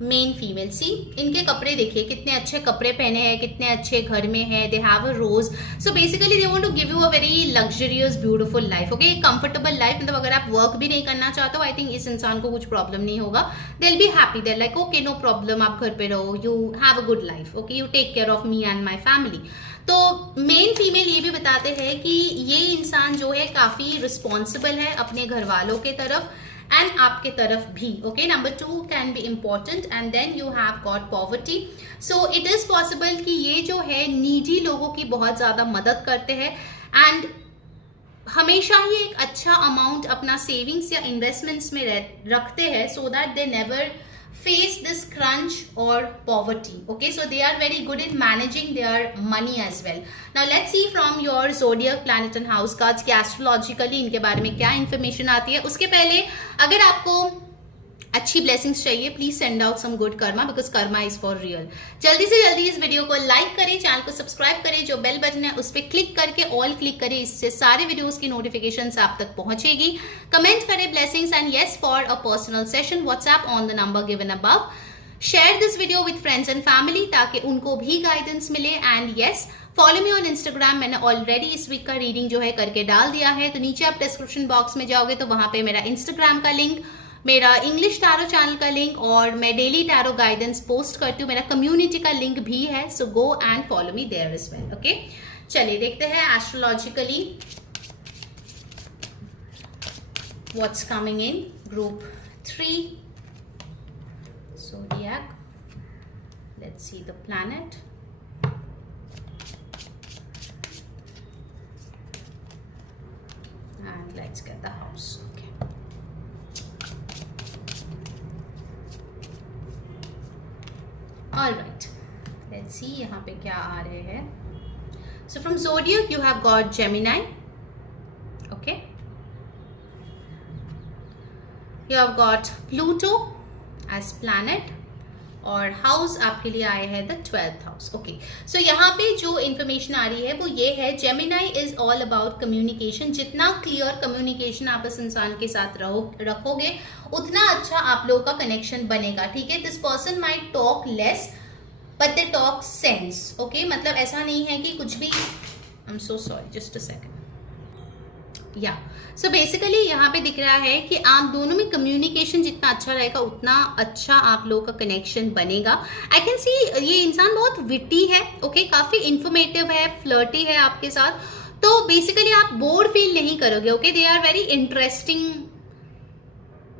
men female. See, इनके कपड़े देखिए, कितने अच्छे कपड़े पहने हैं, कितने अच्छे घर में है. They have a rose. So basically they want to give you a very luxurious beautiful life. Okay, comfortable life. मतलब अगर आप वर्क भी नहीं करना चाहते हो, आई थिंक इस इंसान को कुछ प्रॉब्लम नहीं होगा. They will be happy. They like okay, no problem, आप घर पे रहो, you have a good life. Okay, you take care of me and my family. तो मेन फीमेल ये भी बताते हैं कि ये इंसान जो है काफी रिस्पॉन्सिबल है अपने घर वालों के तरफ एंड आपके तरफ भी. Okay, number 2 can be important. And then you have got poverty. So it is possible कि ये जो है नीडी लोगों की बहुत ज्यादा मदद करते हैं एंड हमेशा ही एक अच्छा अमाउंट अपना सेविंग्स या इन्वेस्टमेंट्स में रखते हैं, so that they never face this crunch or poverty. Okay, so they are very good in managing their money as well. Now let's see from your zodiac, planet and house cards कि astrologically इनके बारे में क्या information आती है. उसके पहले अगर आपको अच्छी ब्लेसिंग्स चाहिए, please send out some good karma, because karma is for real. जल्दी से जल्दी इस वीडियो को लाइक करें, चैनल को सब्सक्राइब करें, जो बेल बटन है उस पर क्लिक करके ऑल क्लिक करें, इससे सारे वीडियोस की नोटिफिकेशंस आप तक पहुंचेगी. कमेंट करें blessings and yes for a personal session. WhatsApp on the number given above. Share this video with friends and family ताकि उनको भी गाइडेंस मिले. And yes, follow me on Instagram. मैंने ऑलरेडी इस वीक का रीडिंग जो है करके डाल दिया है, तो नीचे आप डिस्क्रिप्शन बॉक्स में जाओगे तो वहां पे मेरा इंस्टाग्राम का लिंक, मेरा इंग्लिश टैरो चैनल का लिंक और मैं डेली टैरो गाइडेंस पोस्ट करती हूँ, मेरा कम्युनिटी का लिंक भी है. So go and follow me there as well. Okay, चलिए देखते हैं astrologically what's coming in group 3 zodiac. Let's see the planet. And let's get the house. Okay. All right. Let's see यहाँ पे क्या आ रहे हैं. So from zodiac you have got Gemini. Okay. You have got Pluto as planet. और house आपके लिए आया है the 12th house. Okay, so यहाँ पे जो इन्फॉर्मेशन आ रही है वो ये है, Gemini is all about communication. जितना क्लियर कम्युनिकेशन आप इस इंसान के साथ रखोगे उतना अच्छा आप लोगों का कनेक्शन बनेगा, ठीक है। This person might talk less but they talk sense. Okay, मतलब ऐसा नहीं है कि कुछ भी, I am so sorry, just a second, या सो बेसिकली यहाँ पे दिख रहा है कि आप दोनों में कम्युनिकेशन जितना अच्छा रहेगा उतना अच्छा आप लोगों का कनेक्शन बनेगा। आई कैन सी ये इंसान बहुत विटी है, ओके, काफी इंफॉर्मेटिव है, फ्लर्टी है आपके साथ, तो बेसिकली आप बोर फील नहीं करोगे। Okay, they are very interesting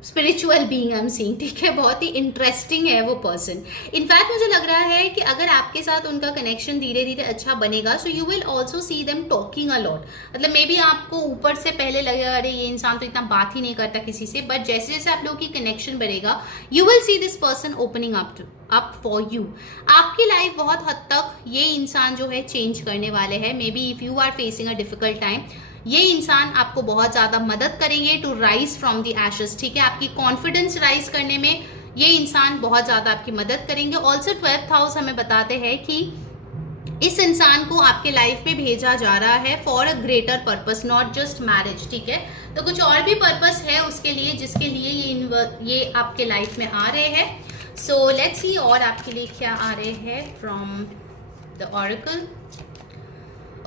spiritual being I am seeing, ठीक है, बहुत ही इंटरेस्टिंग है वो पर्सन। इनफैक्ट मुझे लग रहा है कि अगर आपके साथ उनका कनेक्शन धीरे धीरे अच्छा बनेगा, सो you will also see them talking a lot. मतलब मे बी आपको ऊपर से पहले लगेगा अरे ये इंसान तो इतना बात ही नहीं करता किसी से, बट जैसे जैसे आप लोगों की कनेक्शन बढ़ेगा you will see this person opening up for you. आपकी लाइफ बहुत हद तक ये इंसान जो है चेंज करने वाले हैं। Maybe if you are facing a difficult time, ये इंसान आपको बहुत ज्यादा मदद करेंगे to rise from the ashes, ठीक है। आपकी कॉन्फिडेंस राइज करने में ये इंसान बहुत ज्यादा आपकी मदद करेंगे। ऑल्सो 12th हाउस हमें बताते हैं कि इस इंसान को आपके लाइफ में भेजा जा रहा है for a greater purpose, not just marriage, ठीक है। तो कुछ और भी पर्पस है उसके लिए जिसके लिए ये आपके लाइफ में आ रहे हैं। सो लेट्स सी और आपके लिए क्या आ रहे हैं from the oracle.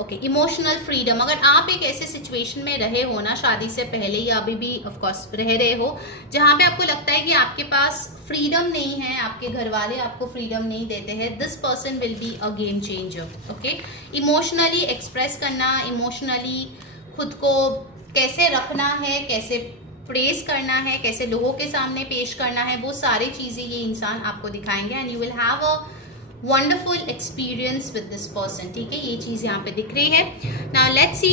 Okay, emotional freedom. अगर आप एक ऐसे सिचुएशन में रहे हो ना शादी से पहले या अभी भी ऑफ कोर्स रह रहे हो जहां पे आपको लगता है कि आपके पास फ्रीडम नहीं है, आपके घर वाले आपको फ्रीडम नहीं देते हैं, this person will be a game changer. Okay, emotionally express करना, इमोशनली खुद को कैसे रखना है, कैसे प्रेस करना है, कैसे लोगों के सामने पेश करना है, वो सारी चीजें ये इंसान आपको दिखाएंगे and you will have a wonderful experience with this person, ठीक है। ये चीज यहाँ पे दिख रही है। Now let's see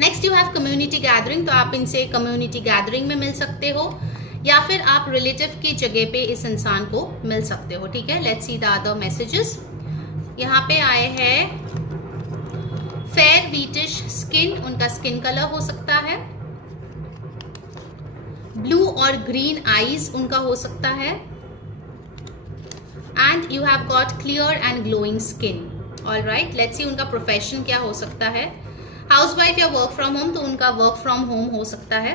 next, you have community gathering. तो आप इनसे कम्युनिटी गैदरिंग में मिल सकते हो या फिर आप रिलेटिव की जगह पे इस इंसान को मिल सकते हो, ठीक है। Let's see the other messages. यहाँ पे आए हैं फेयर व्हीटिश स्किन, उनका स्किन कलर हो सकता है। ब्लू और ग्रीन आईज उनका हो सकता है। And you have got clear and glowing skin. All right, let's see उनका प्रोफेशन क्या हो सकता है। हाउसवाइफ या वर्क फ्रॉम होम, तो उनका वर्क फ्रॉम होम हो सकता है।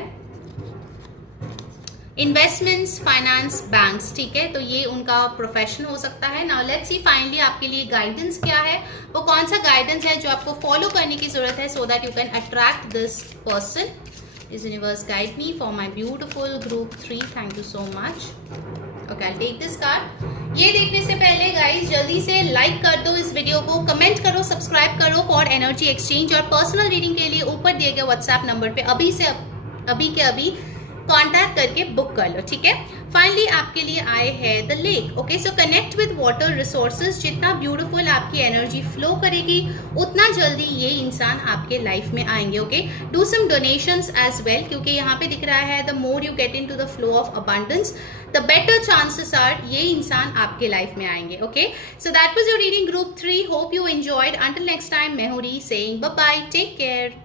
इन्वेस्टमेंट्स, फाइनेंस, बैंक्स, ठीक है, तो ये उनका प्रोफेशन हो सकता है। नाउ लेट्स सी फाइनली आपके लिए गाइडेंस क्या है, वो कौन सा गाइडेंस है जो आपको फॉलो करने की जरूरत है so that you can attract this person. Is universe guide me for my beautiful group 3? Thank you so much. Okay, I'll take this card. ये देखने से पहले गाइस जल्दी से लाइक कर दो इस वीडियो को, कमेंट करो, सब्सक्राइब करो फॉर एनर्जी एक्सचेंज, और पर्सनल रीडिंग के लिए ऊपर दिए गए व्हाट्सएप नंबर पे अभी के अभी कांटेक्ट करके बुक कर लो, ठीक है। फाइनली आपके लिए आए हैं the lake. Okay, so connect with water resources. जितना ब्यूटीफुल आपकी एनर्जी फ्लो करेगी उतना जल्दी ये इंसान आपके लाइफ में आएंगे। Okay, do some donations as well, क्योंकि यहाँ पे दिख रहा है the more you get into the flow of abundance the better chances are ये इंसान आपके लाइफ में आएंगे। Okay, so that was your reading group 3। Hope you enjoyed. Until next time, मैं हूं री saying bye bye, take care.